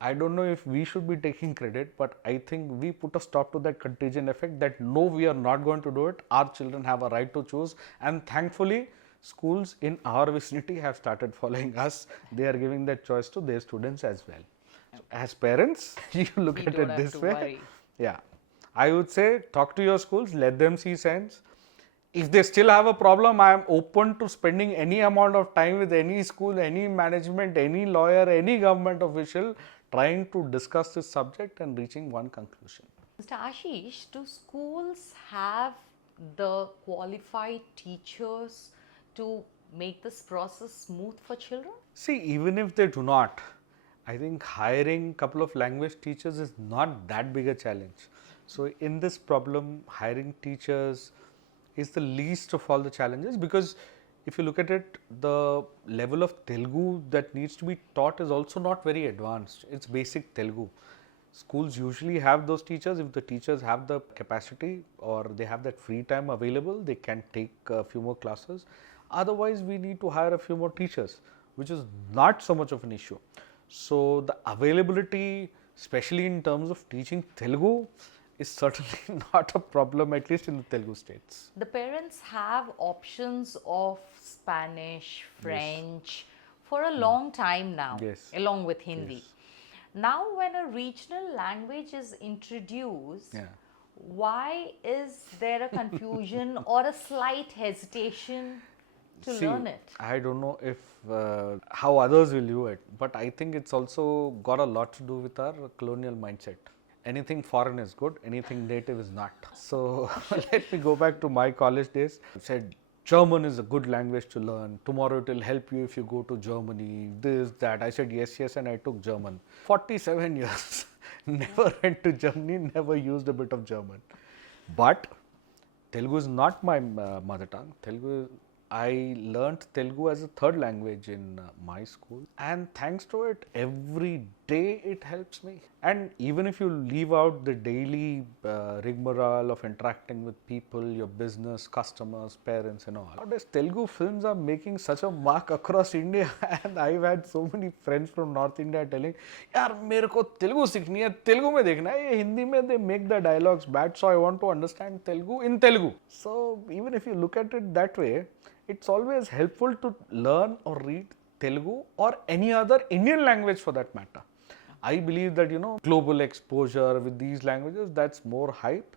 I don't know if we should be taking credit, but I think we put a stop to that contagion effect that no, we are not going to do it. Our children have a right to choose, and thankfully, schools in our vicinity have started following us. They are giving that choice to their students as well. So as parents, you look at it this way. Worry. Yeah, I would say talk to your schools, let them see sense. If they still have a problem, I am open to spending any amount of time with any school, any management, any lawyer, any government official, trying to discuss this subject and reaching one conclusion. Mr. Ashish, do schools have the qualified teachers to make this process smooth for children? See, even if they do not, I think hiring a couple of language teachers is not that big a challenge. So in this problem, hiring teachers is the least of all the challenges, because If you look at it, the level of Telugu that needs to be taught is also not very advanced. It's basic Telugu. Schools usually have those teachers. If the teachers have the capacity or they have that free time available, they can take a few more classes. Otherwise, we need to hire a few more teachers, which is not so much of an issue. So, the availability, especially in terms of teaching Telugu, is certainly not a problem, at least in the Telugu states. The parents have options of Spanish, French for a long time now, Yes. along with Hindi. Yes. Now, when a regional language is introduced, Yeah. why is there a confusion or a slight hesitation to See, learn it? I don't know if how others will view it, but I think it's also got a lot to do with our colonial mindset. Anything foreign is good, anything native is not. So let me go back to my college days. I said German is a good language to learn. Tomorrow it will help you if you go to Germany, this, that. I said yes, yes, and I took German. 47 years, never went to Germany, never used a bit of German. But Telugu is not my mother tongue. I learnt Telugu as a third language in my school, and thanks to it, every day it helps me. And even if you leave out the daily rigmarole of interacting with people, your business, customers, parents, and all, nowadays Telugu films are making such a mark across India, and I've had so many friends from North India telling, "यार मेरे को तेलुगु सीखनी है, तेलुगु में देखना है, ये हिंदी में they make the dialogues bad, so I want to understand Telugu in Telugu." So even if you look at it that way, it's always helpful to learn or read Telugu or any other Indian language for that matter. I believe that, global exposure with these languages, that's more hype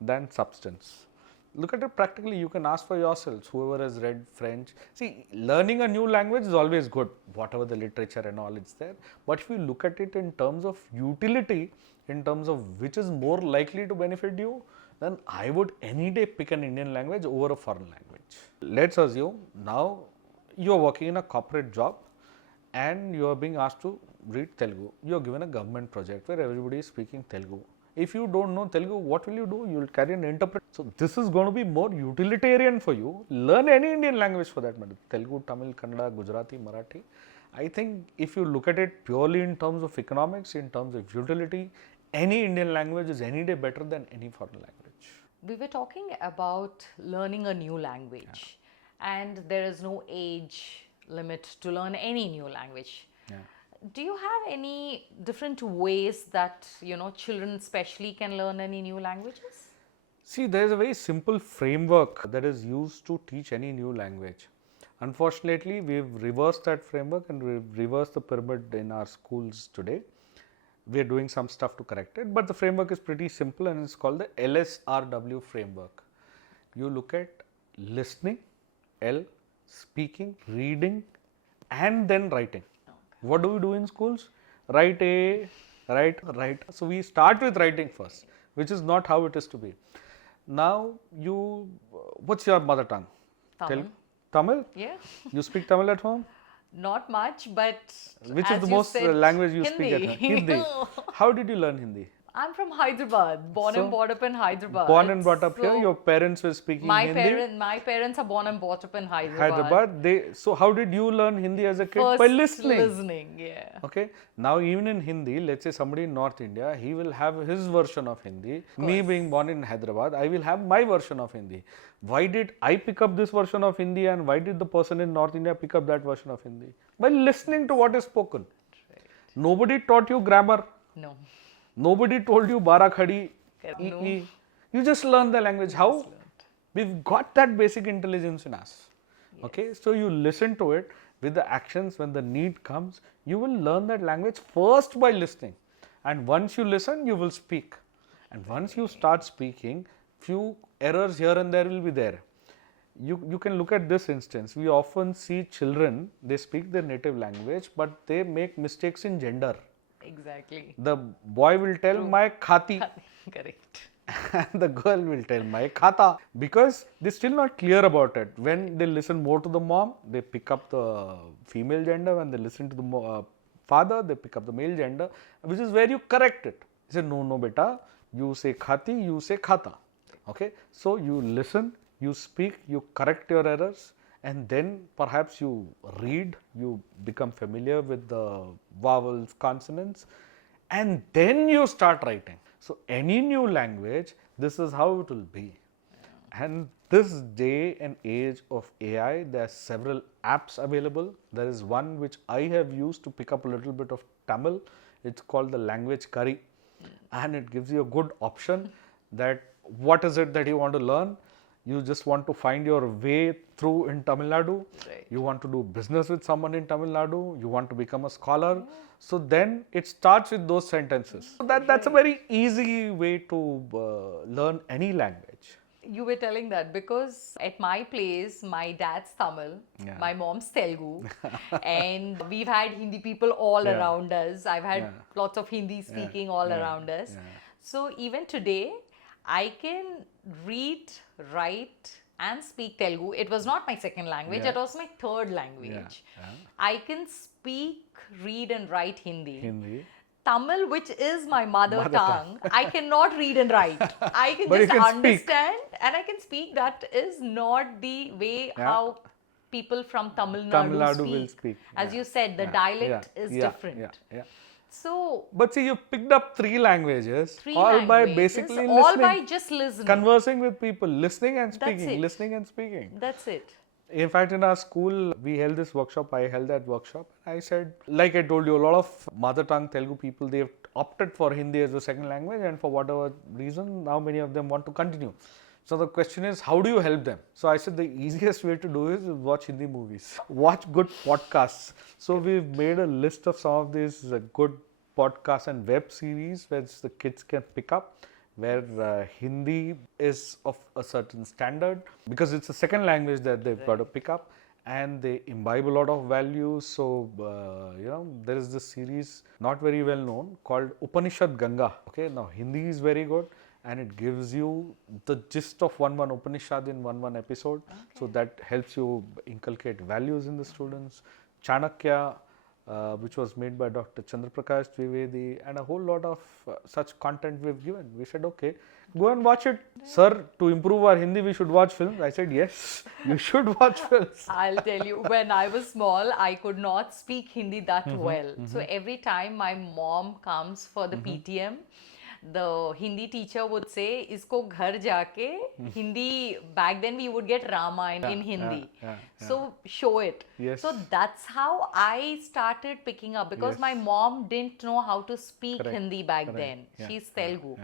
than substance. Look at it practically, you can ask for yourselves, whoever has read French. See, learning a new language is always good, whatever the literature and all it's there. But if you look at it in terms of utility, in terms of which is more likely to benefit you, then I would any day pick an Indian language over a foreign language. Let's assume now you are working in a corporate job and you are being asked to read Telugu. You are given a government project where everybody is speaking Telugu. If you don't know Telugu, what will you do? You will carry an interpreter. So this is going to be more utilitarian for you. Learn any Indian language for that matter. Telugu, Tamil, Kannada, Gujarati, Marathi. I think if you look at it purely in terms of economics, in terms of utility, any Indian language is any day better than any foreign language. We were talking about learning a new language, and there is no age limit to learn any new language. Yeah. Do you have any different ways that children especially can learn any new languages? See, there is a very simple framework that is used to teach any new language. Unfortunately, we've reversed that framework and we've reversed the pyramid in our schools today. We are doing some stuff to correct it, but the framework is pretty simple and it's called the LSRW framework. You look at listening, L, speaking, reading, and then writing. Okay. What do we do in schools? Write A, write. So we start with writing first, which is not how it is to be. Now what's your mother tongue? Tamil. Tamil? Yeah. You speak Tamil at home? Not much, but which as is the you most said, language you Hindi. speak at home? Hindi. How did you learn Hindi? I'm from Hyderabad, born and brought up in Hyderabad. Born and brought up here, your parents were speaking Hindi? My parents are born and brought up in Hyderabad. So how did you learn Hindi as a kid? First By listening. Listening, yeah. Okay. Now even in Hindi, let's say somebody in North India, he will have his version of Hindi. Me being born in Hyderabad, I will have my version of Hindi. Why did I pick up this version of Hindi and why did the person in North India pick up that version of Hindi? By listening to what is spoken. Right. Nobody taught you grammar. No. Nobody told you bara khadi, No. You just learn the language. How? We've got that basic intelligence in us. Yes. Okay, so you listen to it with the actions. When the need comes, you will learn that language first by listening. And once you listen, you will speak. And once you start speaking, few errors here and there will be there. You can look at this instance. We often see children, they speak their native language, but they make mistakes in gender. Exactly. The boy will tell my khati. Correct. And the girl will tell my khata, because they're still not clear about it. When they listen more to the mom, they pick up the female gender. When they listen to the father, they pick up the male gender, which is where you correct it. You say, no, beta, you say khati, you say khata. Okay, so you listen, you speak, you correct your errors, and then perhaps you read, you become familiar with the vowels, consonants, and then you start writing. So any new language, this is how it will be. And this day and age of AI, there are several apps available. There is one which I have used to pick up a little bit of Tamil. It's called the Language Curry, and it gives you a good option that what is it that you want to learn. You just want to find your way through in Tamil Nadu. Right. You want to do business with someone in Tamil Nadu. You want to become a scholar. So then it starts with those sentences. So that's a very easy way to learn any language. You were telling that because at my place, my dad's Tamil, Yeah. my mom's Telugu, and we've had Hindi people all Yeah. around us. I've had Yeah. lots of Hindi speaking all Yeah. around us. Yeah. So even today, I can read, write, and speak Telugu. It was not my second language, Yeah. it was my third language. Yeah. I can speak, read, and write Hindi. Hindi. Tamil, which is my mother Mother tongue, I cannot read and write. I can But you just can speak. understand and I can speak. That is not the way Yeah. how people from Tamil Nadu, Tamil Nadu will speak. As Yeah. you said, the Yeah. dialect Yeah. is Yeah. different. Yeah. So, But see, you picked up three languages, three all by languages, basically all listening, by just listening. conversing with people, listening and That's speaking, it. listening and speaking. That's it. In fact, in our school, we held this workshop. I held that workshop. I said, like I told you, a lot of mother tongue Telugu people, they have opted for Hindi as a second language, and for whatever reason, now many of them want to continue. So the question is, how do you help them? So I said the easiest way to do is watch Hindi movies, watch good podcasts. So we've made a list of some of these good podcasts and web series which the kids can pick up, where Hindi is of a certain standard because it's a second language that they've got to pick up, and they imbibe a lot of values. So there is this series not very well known called Upanishad Ganga. Okay, now Hindi is very good, and it gives you the gist of one Upanishad in one episode. Okay. So that helps you inculcate values in the students. Chanakya, which was made by Dr. Chandraprakash Trivedi, and a whole lot of such content we've given. We said, okay, go and watch it. Sir, to improve our Hindi, we should watch films. I said, yes, you should watch films. I'll tell you, when I was small, I could not speak Hindi that well. So every time my mom comes for the PTM, the Hindi teacher would say, isko ghar jaake Hindi, back then we would get Ramayana in Hindi. So show it. Yes. So that's how I started picking up, because my mom didn't know how to speak Hindi back then. She's Telugu.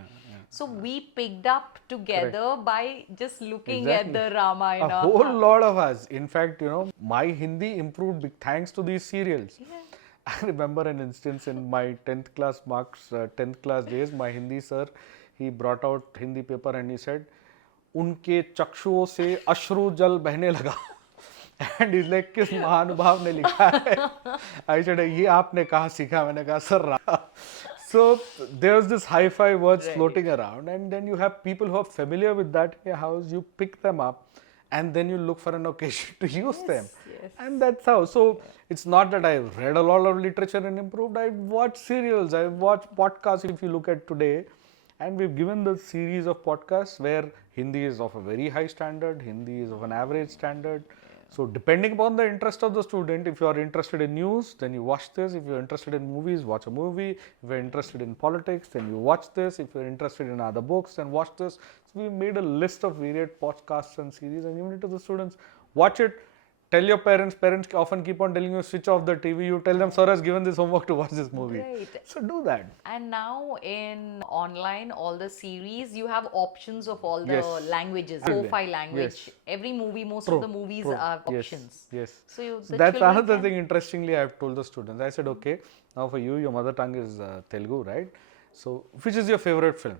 So we picked up together by just looking at the Ramayana. A whole lot of us. In fact, my Hindi improved big thanks to these serials. Yeah. I remember an instance in my 10th class marks, 10th class days, my Hindi sir, he brought out Hindi paper and he said, "Unke chakshuo se ashru jal bahne laga." And he's like, "किस महानुभाव ने लिखा है?" I said, "ये आपने कहाँ सीखा?" मैंने कहा, "Sir." So there's this hi-fi words floating around, and then you have people who are familiar with that house, you pick them up, and then you look for an occasion to use them. Yes. And that's how. So it's not that I've read a lot of literature and improved. I've watched serials, I've watched podcasts. If you look at today, and we've given the series of podcasts where Hindi is of a very high standard, Hindi is of an average standard. So depending upon the interest of the student, if you are interested in news, then you watch this. If you're interested in movies, watch a movie. If you're interested in politics, then you watch this. If you're interested in other books, then watch this. So we made a list of varied podcasts and series and given it to the students. Watch it. Tell your parents. Parents often keep on telling you switch off the TV. You tell them, sir has given this homework to watch this movie. Right. So do that. And now in online, all the series, you have options of all the Yes. languages, Absolutely. 4-5 language. Yes. Every movie, most True, of the movies true. are Yes, options. Yes. So the that's children another can- thing. Interestingly, I've told the students. I said, okay, now for you, your mother tongue is Telugu, right? So, which is your favorite film?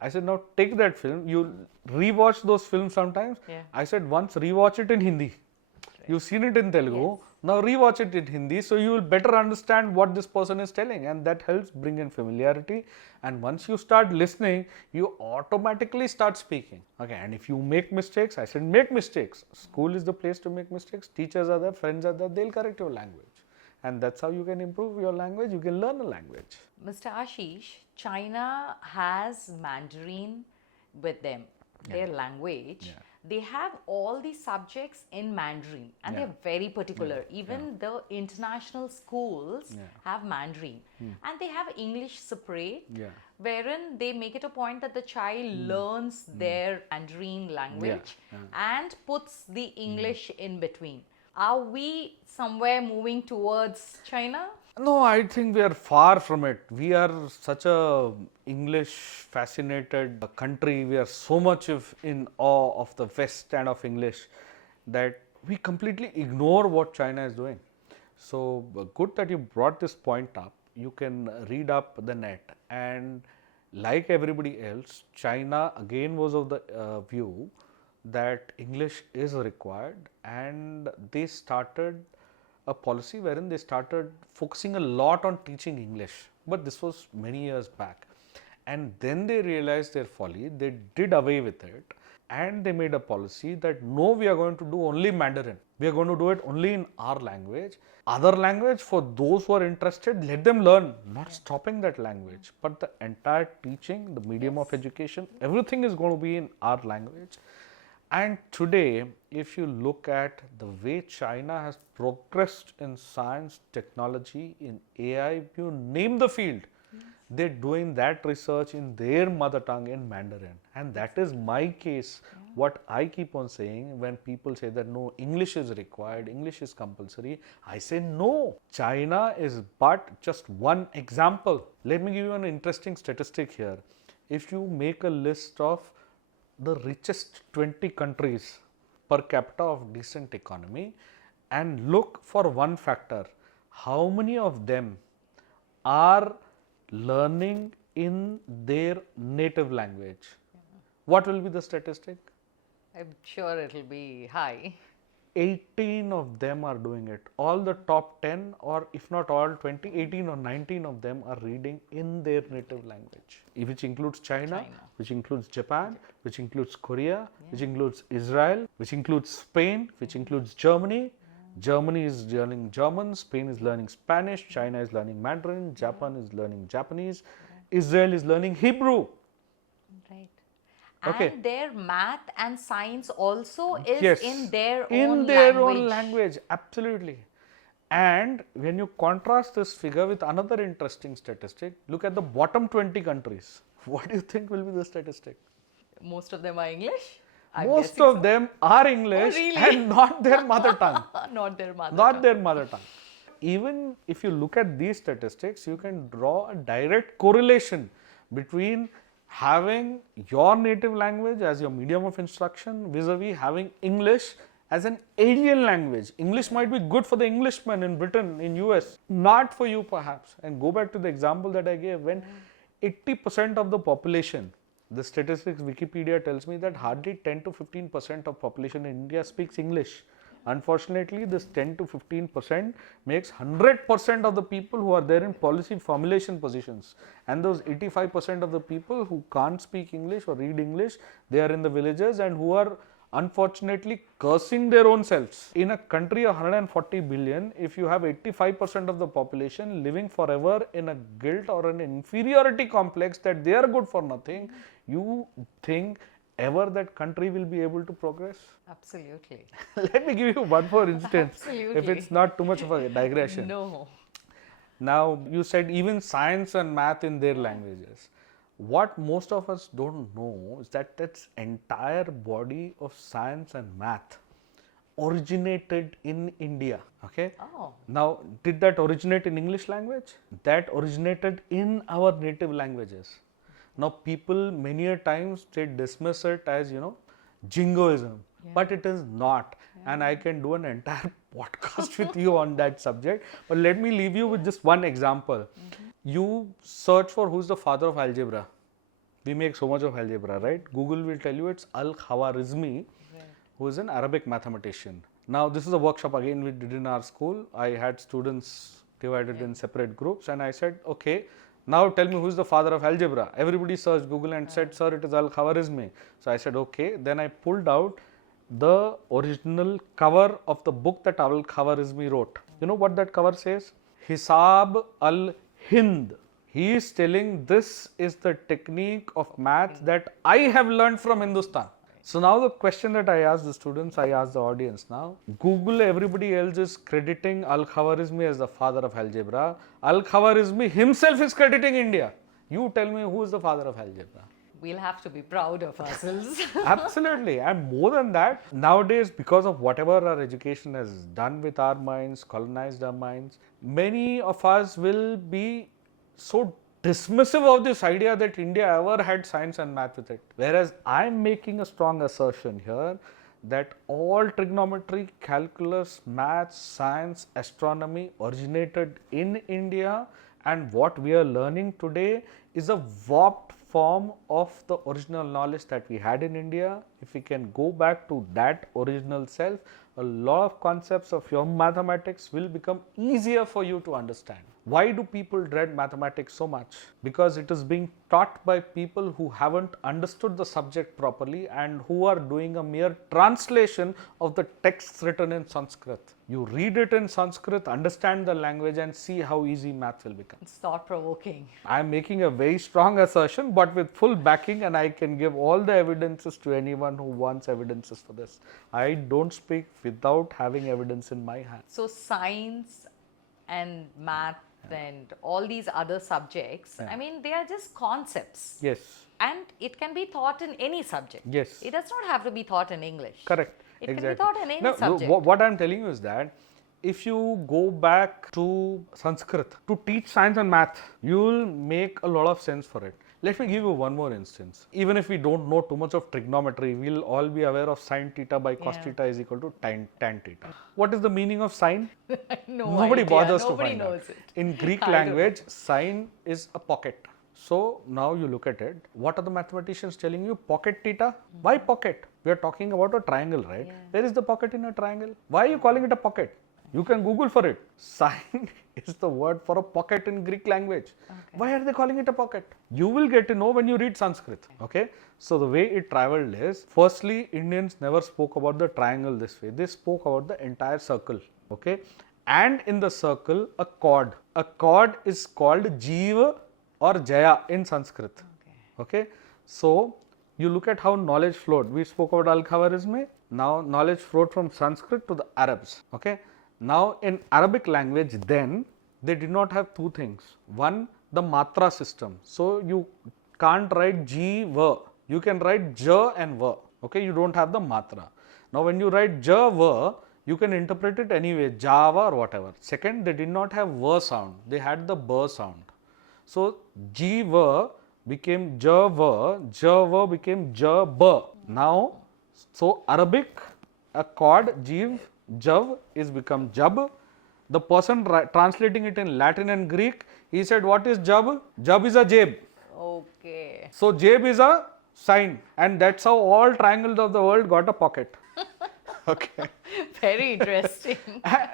I said, now take that film. You rewatch those films sometimes. Yeah. I said, once rewatch it in Hindi. You've seen it in Telugu. Now rewatch it in Hindi, so you will better understand what this person is telling, and that helps bring in familiarity. And once you start listening, you automatically start speaking. Okay, and if you make mistakes, I said make mistakes. School is the place to make mistakes. Teachers are there, friends are there, they'll correct your language. And that's how you can improve your language, you can learn a language. Mr. Ashish, China has Mandarin with them. their language, Yeah. they have all these subjects in Mandarin and Yeah. they're very particular. Even the international schools Yeah. have Mandarin and they have English separate, Yeah. wherein they make it a point that the child learns their Mandarin language and puts the English in between. Are we somewhere moving towards China? No, I think we are far from it. We are such a English fascinated country. We are so much in awe of the West and of English that we completely ignore what China is doing. So good that you brought this point up. You can read up the net, and like everybody else, China again was of the view that English is required, and they started a policy wherein they started focusing a lot on teaching English, but this was many years back. And then they realized their folly, they did away with it, and they made a policy that no, we are going to do only Mandarin. We are going to do it only in our language. Other language, for those who are interested, let them learn, not stopping that language, but the entire teaching, the medium of education, everything is going to be in our language. And today, if you look at the way China has progressed in science, technology, in AI, you name the field, they're doing that research in their mother tongue in Mandarin. And that is my case. What I keep on saying when people say that no, English is required, English is compulsory, I say no. China is but just one example. Let me give you an interesting statistic here. If you make a list of the richest 20 countries per capita of decent economy and look for one factor, how many of them are learning in their native language? What will be the statistic? I'm sure it'll be high. 18 of them are doing it. All the top 10, or if not all 20, 18 or 19 of them are reading in their native language, which includes China, which includes Japan, which includes Korea, which includes Israel, which includes Spain, which includes Germany. Germany is learning German, Spain is learning Spanish, China is learning Mandarin, Japan is learning Japanese, Israel is learning Hebrew. Right. Okay. And their math and science also is Yes, in their in own their language. own language, absolutely. And when you contrast this figure with another interesting statistic, look at the bottom 20 countries. What do you think will be the statistic? Most of them are English. I'm Most guessing of them are English really? and not their mother tongue. not their mother Not tongue. their mother tongue. Even if you look at these statistics, you can draw a direct correlation between having your native language as your medium of instruction vis-a-vis having English as an alien language. English might be good for the Englishman in Britain, in US, not for you perhaps. And go back to the example that I gave, when 80% of the population, the statistics Wikipedia tells me that hardly 10 to 15% of population in India speaks English. Unfortunately, this 10 to 15% makes 100% of the people who are there in policy formulation positions. And those 85% of the people who can't speak English or read English, they are in the villages and who are unfortunately cursing their own selves. In a country of 140 billion, if you have 85% of the population living forever in a guilt or an inferiority complex that they are good for nothing, you think ever that country will be able to progress? Absolutely. Let me give you one more instance, Absolutely. if it's not too much of a digression. No. Now, you said even science and math in their languages. What most of us don't know is that its entire body of science and math originated in India. Okay. Oh. Now, did that originate in English language? That originated in our native languages. Now, people many a times they dismiss it as, jingoism, but it is not. And I can do an entire podcast with you on that subject. But let me leave you with just one example. You search for who's the father of algebra. We make so much of algebra, right? Google will tell you it's Al-Khwarizmi, who is an Arabic mathematician. Now, this is a workshop again we did in our school. I had students divided in separate groups and I said, okay, now tell me who is the father of algebra. Everybody searched Google and said, sir, it is Al-Khwarizmi. So I said, okay. Then I pulled out the original cover of the book that Al-Khwarizmi wrote. You know what that cover says? Hisab al-Hind. He is telling this is the technique of math that I have learned from Hindustan. So now the question that I ask the students, I ask the audience now. Google, everybody else is crediting Al-Khwarizmi as the father of algebra. Al-Khwarizmi himself is crediting India. You tell me who is the father of algebra? We'll have to be proud of ourselves. Absolutely. And more than that, nowadays, because of whatever our education has done with our minds, colonized our minds, many of us will be so dismissive of this idea that India ever had science and math with it. Whereas I'm making a strong assertion here that all trigonometry, calculus, maths, science, astronomy originated in India, and what we are learning today is a warped form of the original knowledge that we had in India. If we can go back to that original self, a lot of concepts of your mathematics will become easier for you to understand. Why do people dread mathematics so much? Because it is being taught by people who haven't understood the subject properly and who are doing a mere translation of the texts written in Sanskrit. You read it in Sanskrit, understand the language, and see how easy math will become. It's thought-provoking. I am making a very strong assertion, but with full backing, and I can give all the evidences to anyone who wants evidences for this. I don't speak without having evidence in my hand. So science and math and all these other subjects, I mean, they are just concepts. Yes. And it can be taught in any subject. Yes. It does not have to be taught in English. Correct. It exactly. can be taught in any Now, subject. What I am telling you is that if you go back to Sanskrit to teach science and math, you will make a lot of sense for it. Let me give you one more instance. Even if we don't know too much of trigonometry, we'll all be aware of sine theta by cos theta is equal to tan theta. What is the meaning of sine? Nobody bothers to find out. In Greek language, sine is a pocket. So now you look at it, what are the mathematicians telling you? Pocket theta? Why pocket? We are talking about a triangle, right? Yeah. Where is the pocket in a triangle? Why are you calling it a pocket? You can Google for it. Sine is the word for a pocket in Greek language. Okay. Why are they calling it a pocket? You will get to know when you read Sanskrit. Okay. So the way it traveled is, firstly, Indians never spoke about the triangle this way. They spoke about the entire circle. Okay. And in the circle, a chord. A chord is called Jiva or Jaya in Sanskrit. Okay. So you look at how knowledge flowed. We spoke about Al-Khwarizmi. Now knowledge flowed from Sanskrit to the Arabs. Okay. Now in Arabic language, then they did not have two things. One, the matra system. So you can't write Ji, Va. You can write Ja and Va. Okay. You don't have the matra. Now when you write Ja, Va, you can interpret it anyway, Java or whatever. Second, they did not have Va sound. They had the B sound. So Jiva became Java, Java became Jab. Now, so Arabic, a chord Jiv, Jav is become Jab. The person translating it in Latin and Greek, he said, what is Jab? Jab is a Jab. Okay. So Jab is a sign, and that's how all triangles of the world got a pocket. Okay. Very interesting.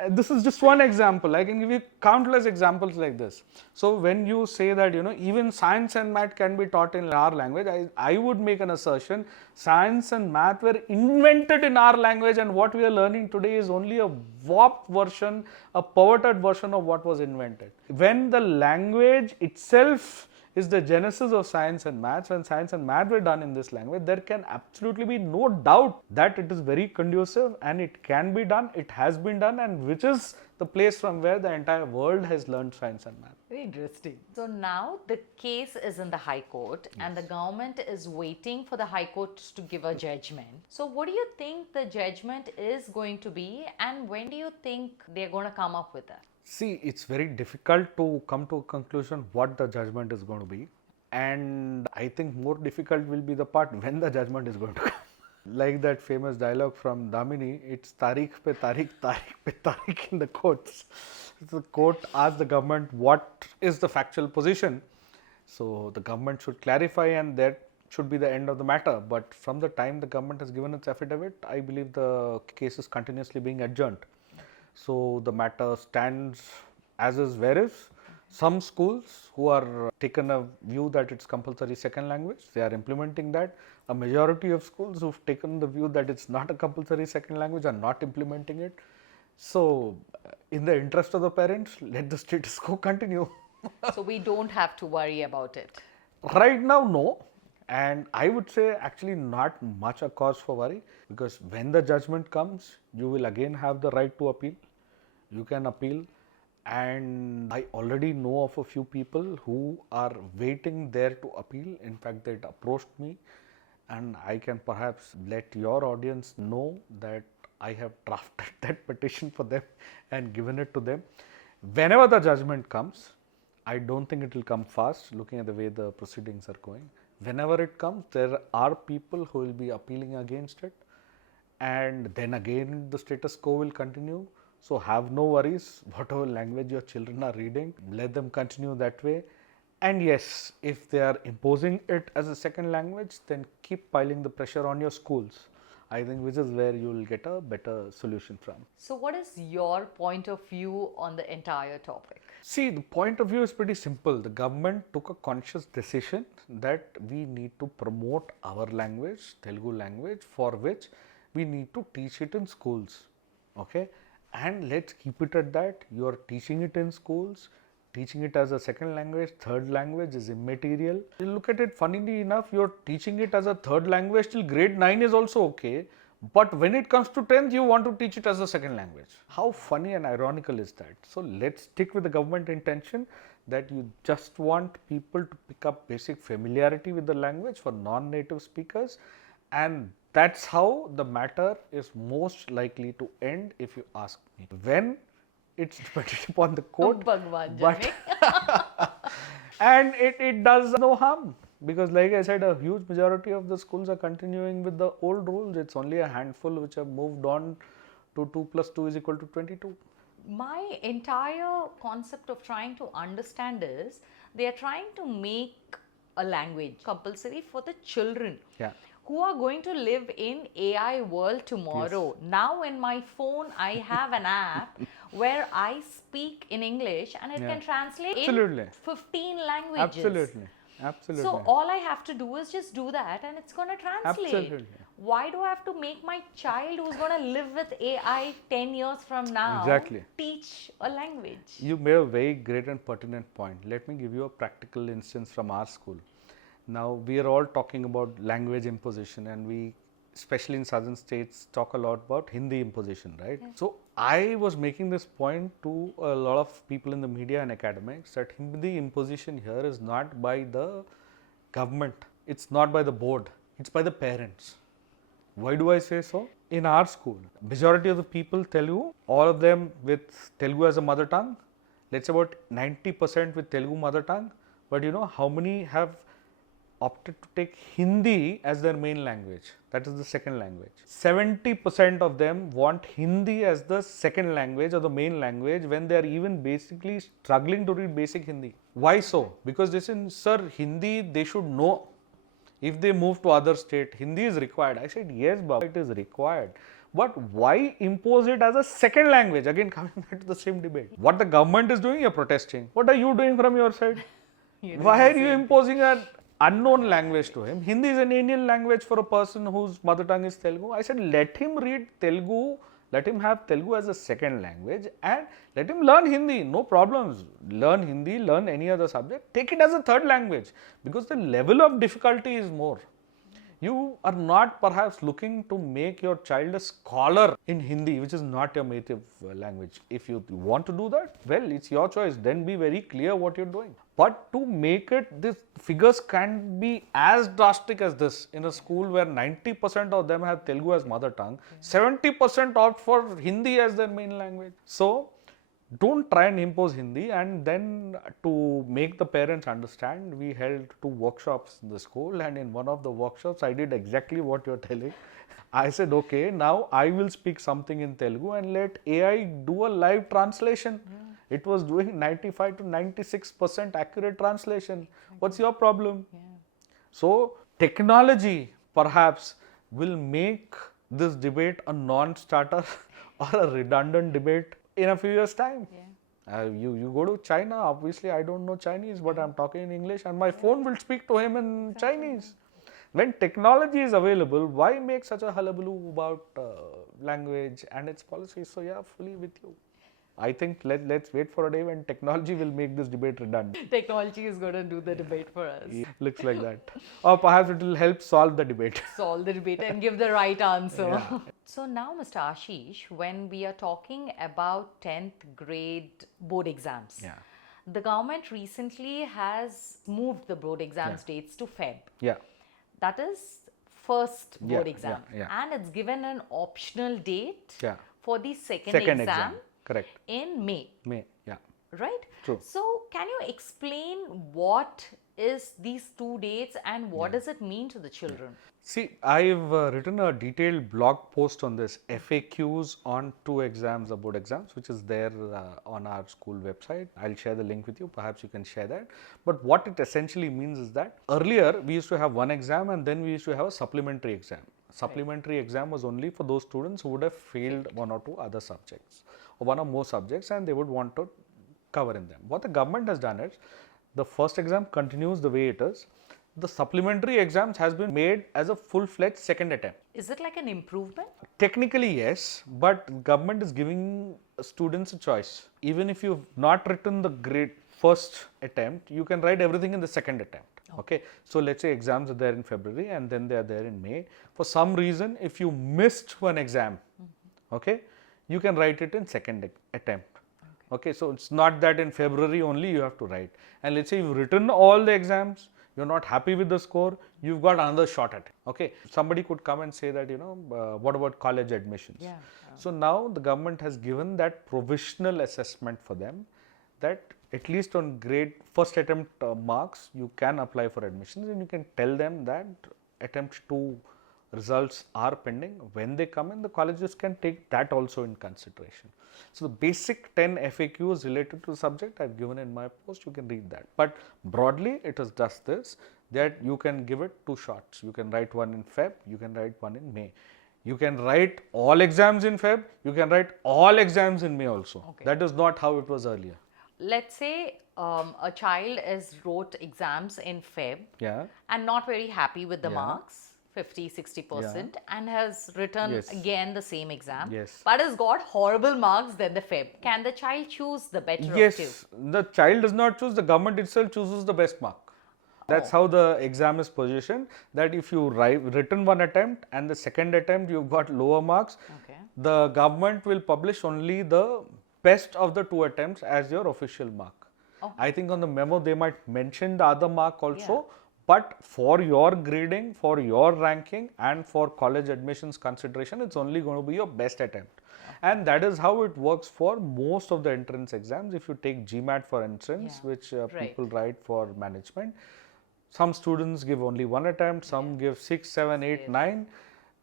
This is just one example. I can give you countless examples like this. So when you say that, even science and math can be taught in our language, I would make an assertion. Science and math were invented in our language, and what we are learning today is only a warped version, a perverted version of what was invented. When the language itself is the genesis of science and maths, when science and math were done in this language, there can absolutely be no doubt that it is very conducive and it can be done, it has been done, and which is the place from where the entire world has learned science and math. Very interesting. So now the case is in the High Court and the government is waiting for the High Court to give a judgment. So what do you think the judgment is going to be, and when do you think they're going to come up with that? See, it's very difficult to come to a conclusion what the judgment is going to be, and I think more difficult will be the part when the judgment is going to come. Like that famous dialogue from Damini, it's Tariq pe Tariq, Tariq pe Tariq in the courts. The court asked the government what is the factual position. So the government should clarify, and that should be the end of the matter. But from the time the government has given its affidavit, I believe the case is continuously being adjourned. So the matter stands as is where is. Some schools who are taken a view that it's compulsory second language, they are implementing that. A majority of schools who've taken the view that it's not a compulsory second language are not implementing it. So in the interest of the parents, let the status quo continue. So we don't have to worry about it. Right now, no. And I would say actually not much a cause for worry, because when the judgment comes, you will again have the right to appeal. You can appeal. And I already know of a few people who are waiting there to appeal. In fact, they approached me, and I can perhaps let your audience know that I have drafted that petition for them and given it to them. Whenever the judgment comes, I don't think it will come fast looking at the way the proceedings are going. Whenever it comes, there are people who will be appealing against it, and then again the status quo will continue. So have no worries, whatever language your children are reading, let them continue that way. And yes, if they are imposing it as a second language, then keep piling the pressure on your schools. I think which is where you will get a better solution from. So what is your point of view on the entire topic? See, the point of view is pretty simple. The government took a conscious decision that we need to promote our language, Telugu language, for which we need to teach it in schools. Okay? And let's keep it at that. You are teaching it in schools. Teaching it as a second language, third language is immaterial. You look at it, funnily enough, you're teaching it as a third language till grade 9 is also okay. But when it comes to 10th, you want to teach it as a second language. How funny and ironical is that? So let's stick with the government intention that you just want people to pick up basic familiarity with the language for non-native speakers, and that's how the matter is most likely to end, if you ask me. When it's dependent upon the court, Bhagwan but Jane. and it does no harm, because like I said, a huge majority of the schools are continuing with the old rules. It's only a handful which have moved on to 2 plus 2 is equal to 22. My entire concept of trying to understand is they are trying to make a language compulsory for the children. Yeah. Who are going to live in AI world tomorrow. Yes. Now in my phone I have an app where I speak in English and it can translate in 15 languages. Absolutely. Absolutely. So all I have to do is just do that and it's going to translate. Absolutely. Why do I have to make my child who's going to live with AI 10 years from now teach a language? You made a very great and pertinent point. Let me give you a practical instance from our school. Now, we are all talking about language imposition, and we, especially in southern states, talk a lot about Hindi imposition, right? Yeah. So, I was making this point to a lot of people in the media and academics that Hindi imposition here is not by the government, it's not by the board, it's by the parents. Why do I say so? In our school, majority of the people Telugu, all of them with Telugu as a mother tongue, let's say about 90% with Telugu mother tongue, but you know how many have opted to take Hindi as their main language, that is the second language. 70% of them want Hindi as the second language or the main language when they are even basically struggling to read basic Hindi. Why so? Because they say, sir, Hindi they should know. If they move to other state, Hindi is required. I said, yes, Baba, it is required. But why impose it as a second language? Again, coming back to the same debate. What the government is doing, you're protesting. What are you doing from your side? Why are you imposing an unknown language to him? Hindi is an alien language for a person whose mother tongue is Telugu. I said, let him read Telugu, let him have Telugu as a second language, and let him learn Hindi, no problems. Learn Hindi, learn any other subject, take it as a third language, because the level of difficulty is more. You are not perhaps looking to make your child a scholar in Hindi, which is not your native language. If you want to do that, well, it's your choice. Then be very clear what you're doing. But to make it, these figures can't be as drastic as this. In a school where 90% of them have Telugu as mother tongue, 70% opt for Hindi as their main language. So, don't try and impose Hindi. And then to make the parents understand, we held 2 workshops in the school, and in one of the workshops I did exactly what you're telling. I said, okay, now I will speak something in Telugu and let AI do a live translation. It was doing 95 to 96% accurate translation. What's your problem? So technology perhaps will make this debate a non-starter or a redundant debate in a few years' time. You go to China, obviously I don't know Chinese, but I'm talking in English and my phone will speak to him in Chinese. When technology is available, why make such a hullabaloo about language and its policies? So yeah, fully with you. I think let's wait for a day when technology will make this debate redundant. Technology is going to do the debate for us. Yeah, looks like that. Or perhaps it will help solve the debate. Solve the debate and give the right answer. Yeah. So now, Mr. Ashish, when we are talking about 10th grade board exams, Yeah. the government recently has moved the board exams dates to Feb. Yeah. That is first board Yeah, exam. yeah. And it's given an optional date Yeah. for the second Second exam Correct. in May. May. Yeah. Right? True. So, can you explain what is these two dates and what does it mean to the children? See, I've written a detailed blog post on this, FAQs on 2 exams, the board exams, which is there on our school website. I'll share the link with you, perhaps you can share that. But what it essentially means is that earlier we used to have one exam and then we used to have a supplementary exam. Supplementary exam was only for those students who would have failed one or two other subjects or one or more subjects and they would want to cover in them. What the government has done is, the first exam continues the way it is. The supplementary exams has been made as a full-fledged second attempt. Is it like an improvement? Technically yes, but government is giving students a choice. Even if you've not written the grade first attempt, you can write everything in the second attempt. Okay, so let's say exams are there in February and then they are there in May. For some reason, if you missed one exam, okay, you can write it in second attempt. Okay, so it's not that in February only you have to write. And let's say you've written all the exams, you're not happy with the score, you've got another shot at it. Okay, somebody could come and say that, you know, what about college admissions? Yeah. So now the government has given that provisional assessment for them, that at least on grade first attempt marks, you can apply for admissions and you can tell them that attempt 2 results are pending. When they come in, the colleges can take that also in consideration. So the basic 10 FAQs related to the subject I've given in my post, you can read that. But broadly, it is just this, that you can give it 2 shots. You can write one in Feb, you can write one in May. You can write all exams in Feb, you can write all exams in May also. Okay. That is not how it was earlier. Let's say a child wrote exams in Feb Yeah. and not very happy with the Yeah. marks, 50-60%, and has written Yes. again the same exam, Yes. but has got horrible marks than the Feb. Can the child choose the better of two? Yes, the child does not choose, the government itself chooses the best mark. That's how the exam is positioned, that if you written one attempt and the second attempt you've got lower marks, Okay. the government will publish only the best of the 2 attempts as your official mark. Oh. I think on the memo they might mention the other mark also, but for your grading, for your ranking and for college admissions consideration, it's only going to be your best attempt. And that is how it works for most of the entrance exams. If you take GMAT for instance, which people write for management, some students give only 1 attempt, some give 6, 7, 8, 9.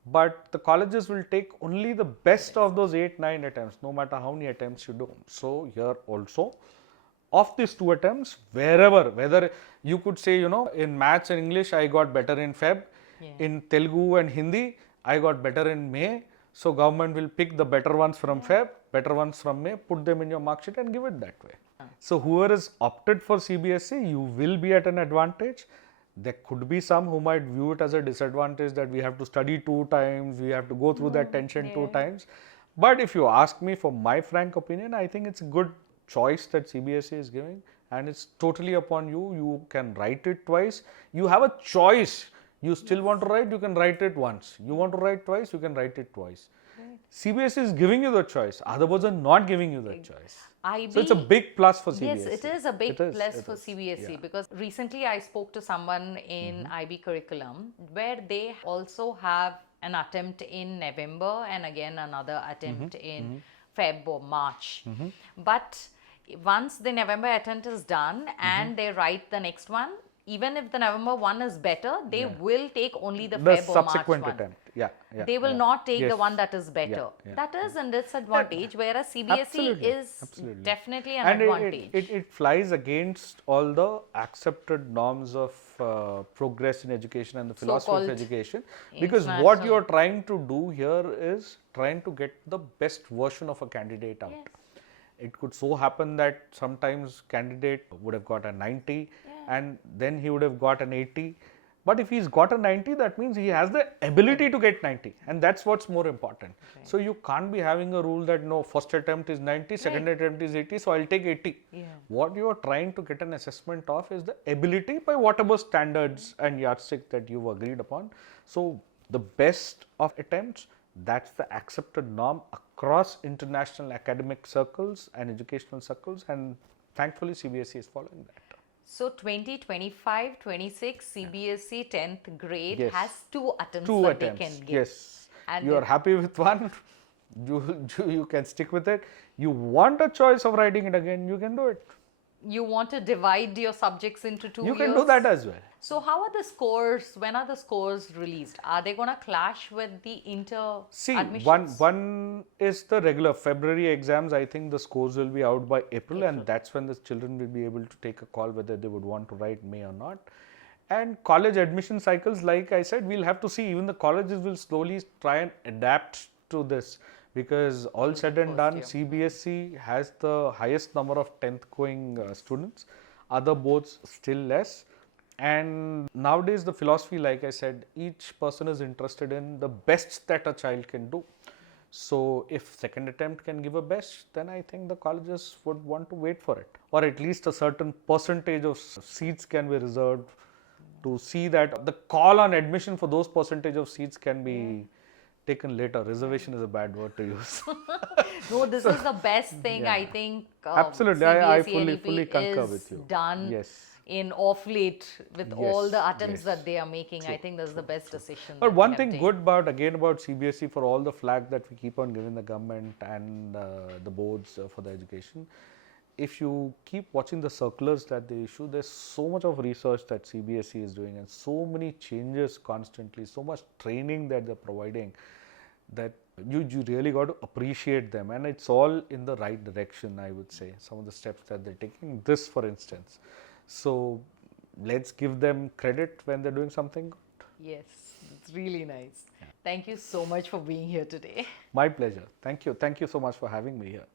But the colleges will take only the best of those 8, 9 attempts, no matter how many attempts you do. So here also, of these 2 attempts, whether you could say, you know, in maths and English, I got better in Feb, in Telugu and Hindi, I got better in May. So government will pick the better ones from Feb, better ones from May, put them in your mark sheet and give it that way. So whoever is opted for CBSE, you will be at an advantage. There could be some who might view it as a disadvantage that we have to study 2 times, we have to go through that tension 2 times. But if you ask me for my frank opinion, I think it's a good choice that CBSE is giving and it's totally upon you. You can write it twice. You have a choice. You still want to write, you can write it once. You want to write twice, you can write it twice. CBSE is giving you the choice, others are not giving you that choice. IB, So it's a big plus for CBSE. yes, it is a big plus for is. CBSE Yeah. because recently I spoke to someone in IB curriculum where they also have an attempt in November and again another attempt in Feb or March. But once the November attempt is done and they write the next one, even if the November one is better, they will take only the Feb or March subsequent one. attempt. Yeah. They will not take the Yes. one that is better. Yeah. That is a disadvantage, whereas CBSE Absolutely. is Absolutely. definitely an And advantage. it flies against all the accepted norms of progress in education and the philosophy of So-called education, because what international- you are trying to do here is trying to get the best version of a candidate out. It could so happen that sometimes candidate would have got a 90 and then he would have got an 80, But if he's got a 90, that means he has the ability to get 90, and that's what's more important. So you can't be having a rule that no, first attempt is 90, second attempt is 80, so I'll take 80. What you are trying to get an assessment of is the ability by whatever standards and yardstick that you've agreed upon. So the best of attempts, that's the accepted norm across international academic circles and educational circles, and thankfully CBSE is following that. So 2025-26 CBSE 10th grade Yes. has 2 attempts Two that attempts. they can give. Yes. And You are happy with one, you can stick with it. You want a choice of writing it again, you can do it. You want to divide your subjects into 2 You years? can do that as well. So how are the scores, when are the scores released? Are they going to clash with the inter See, admissions? one is the regular February exams. I think the scores will be out by April, and that's when the children will be able to take a call whether they would want to write May or not. And college admission cycles, like I said, we'll have to see. Even the colleges will slowly try and adapt to this, because all said and done, CBSE has the highest number of 10th going students, other boards still less. And nowadays the philosophy, like I said, each person is interested in the best that a child can do. So if second attempt can give a best, then I think the colleges would want to wait for it, or at least a certain percentage of seats can be reserved to see that the call on admission for those percentage of seats can be taken later. Reservation is a bad word to use. No, this is the best thing I think. Absolutely, I CBSE fully concur is with you. done Yes. in off late with all the attempts yes. that they are making. I think that's the best decision. But that one they thing have good about CBSE, for all the flack that we keep on giving the government and the boards for the education, if you keep watching the circulars that they issue, there's so much of research that CBSE is doing and so many changes constantly, so much training that they're providing, that you really got to appreciate them, and it's all in the right direction, I would say, some of the steps that they're taking, this for instance. So let's give them credit when they're doing something good. Yes, it's really nice. Thank you so much for being here today. My pleasure. Thank you so much for having me here.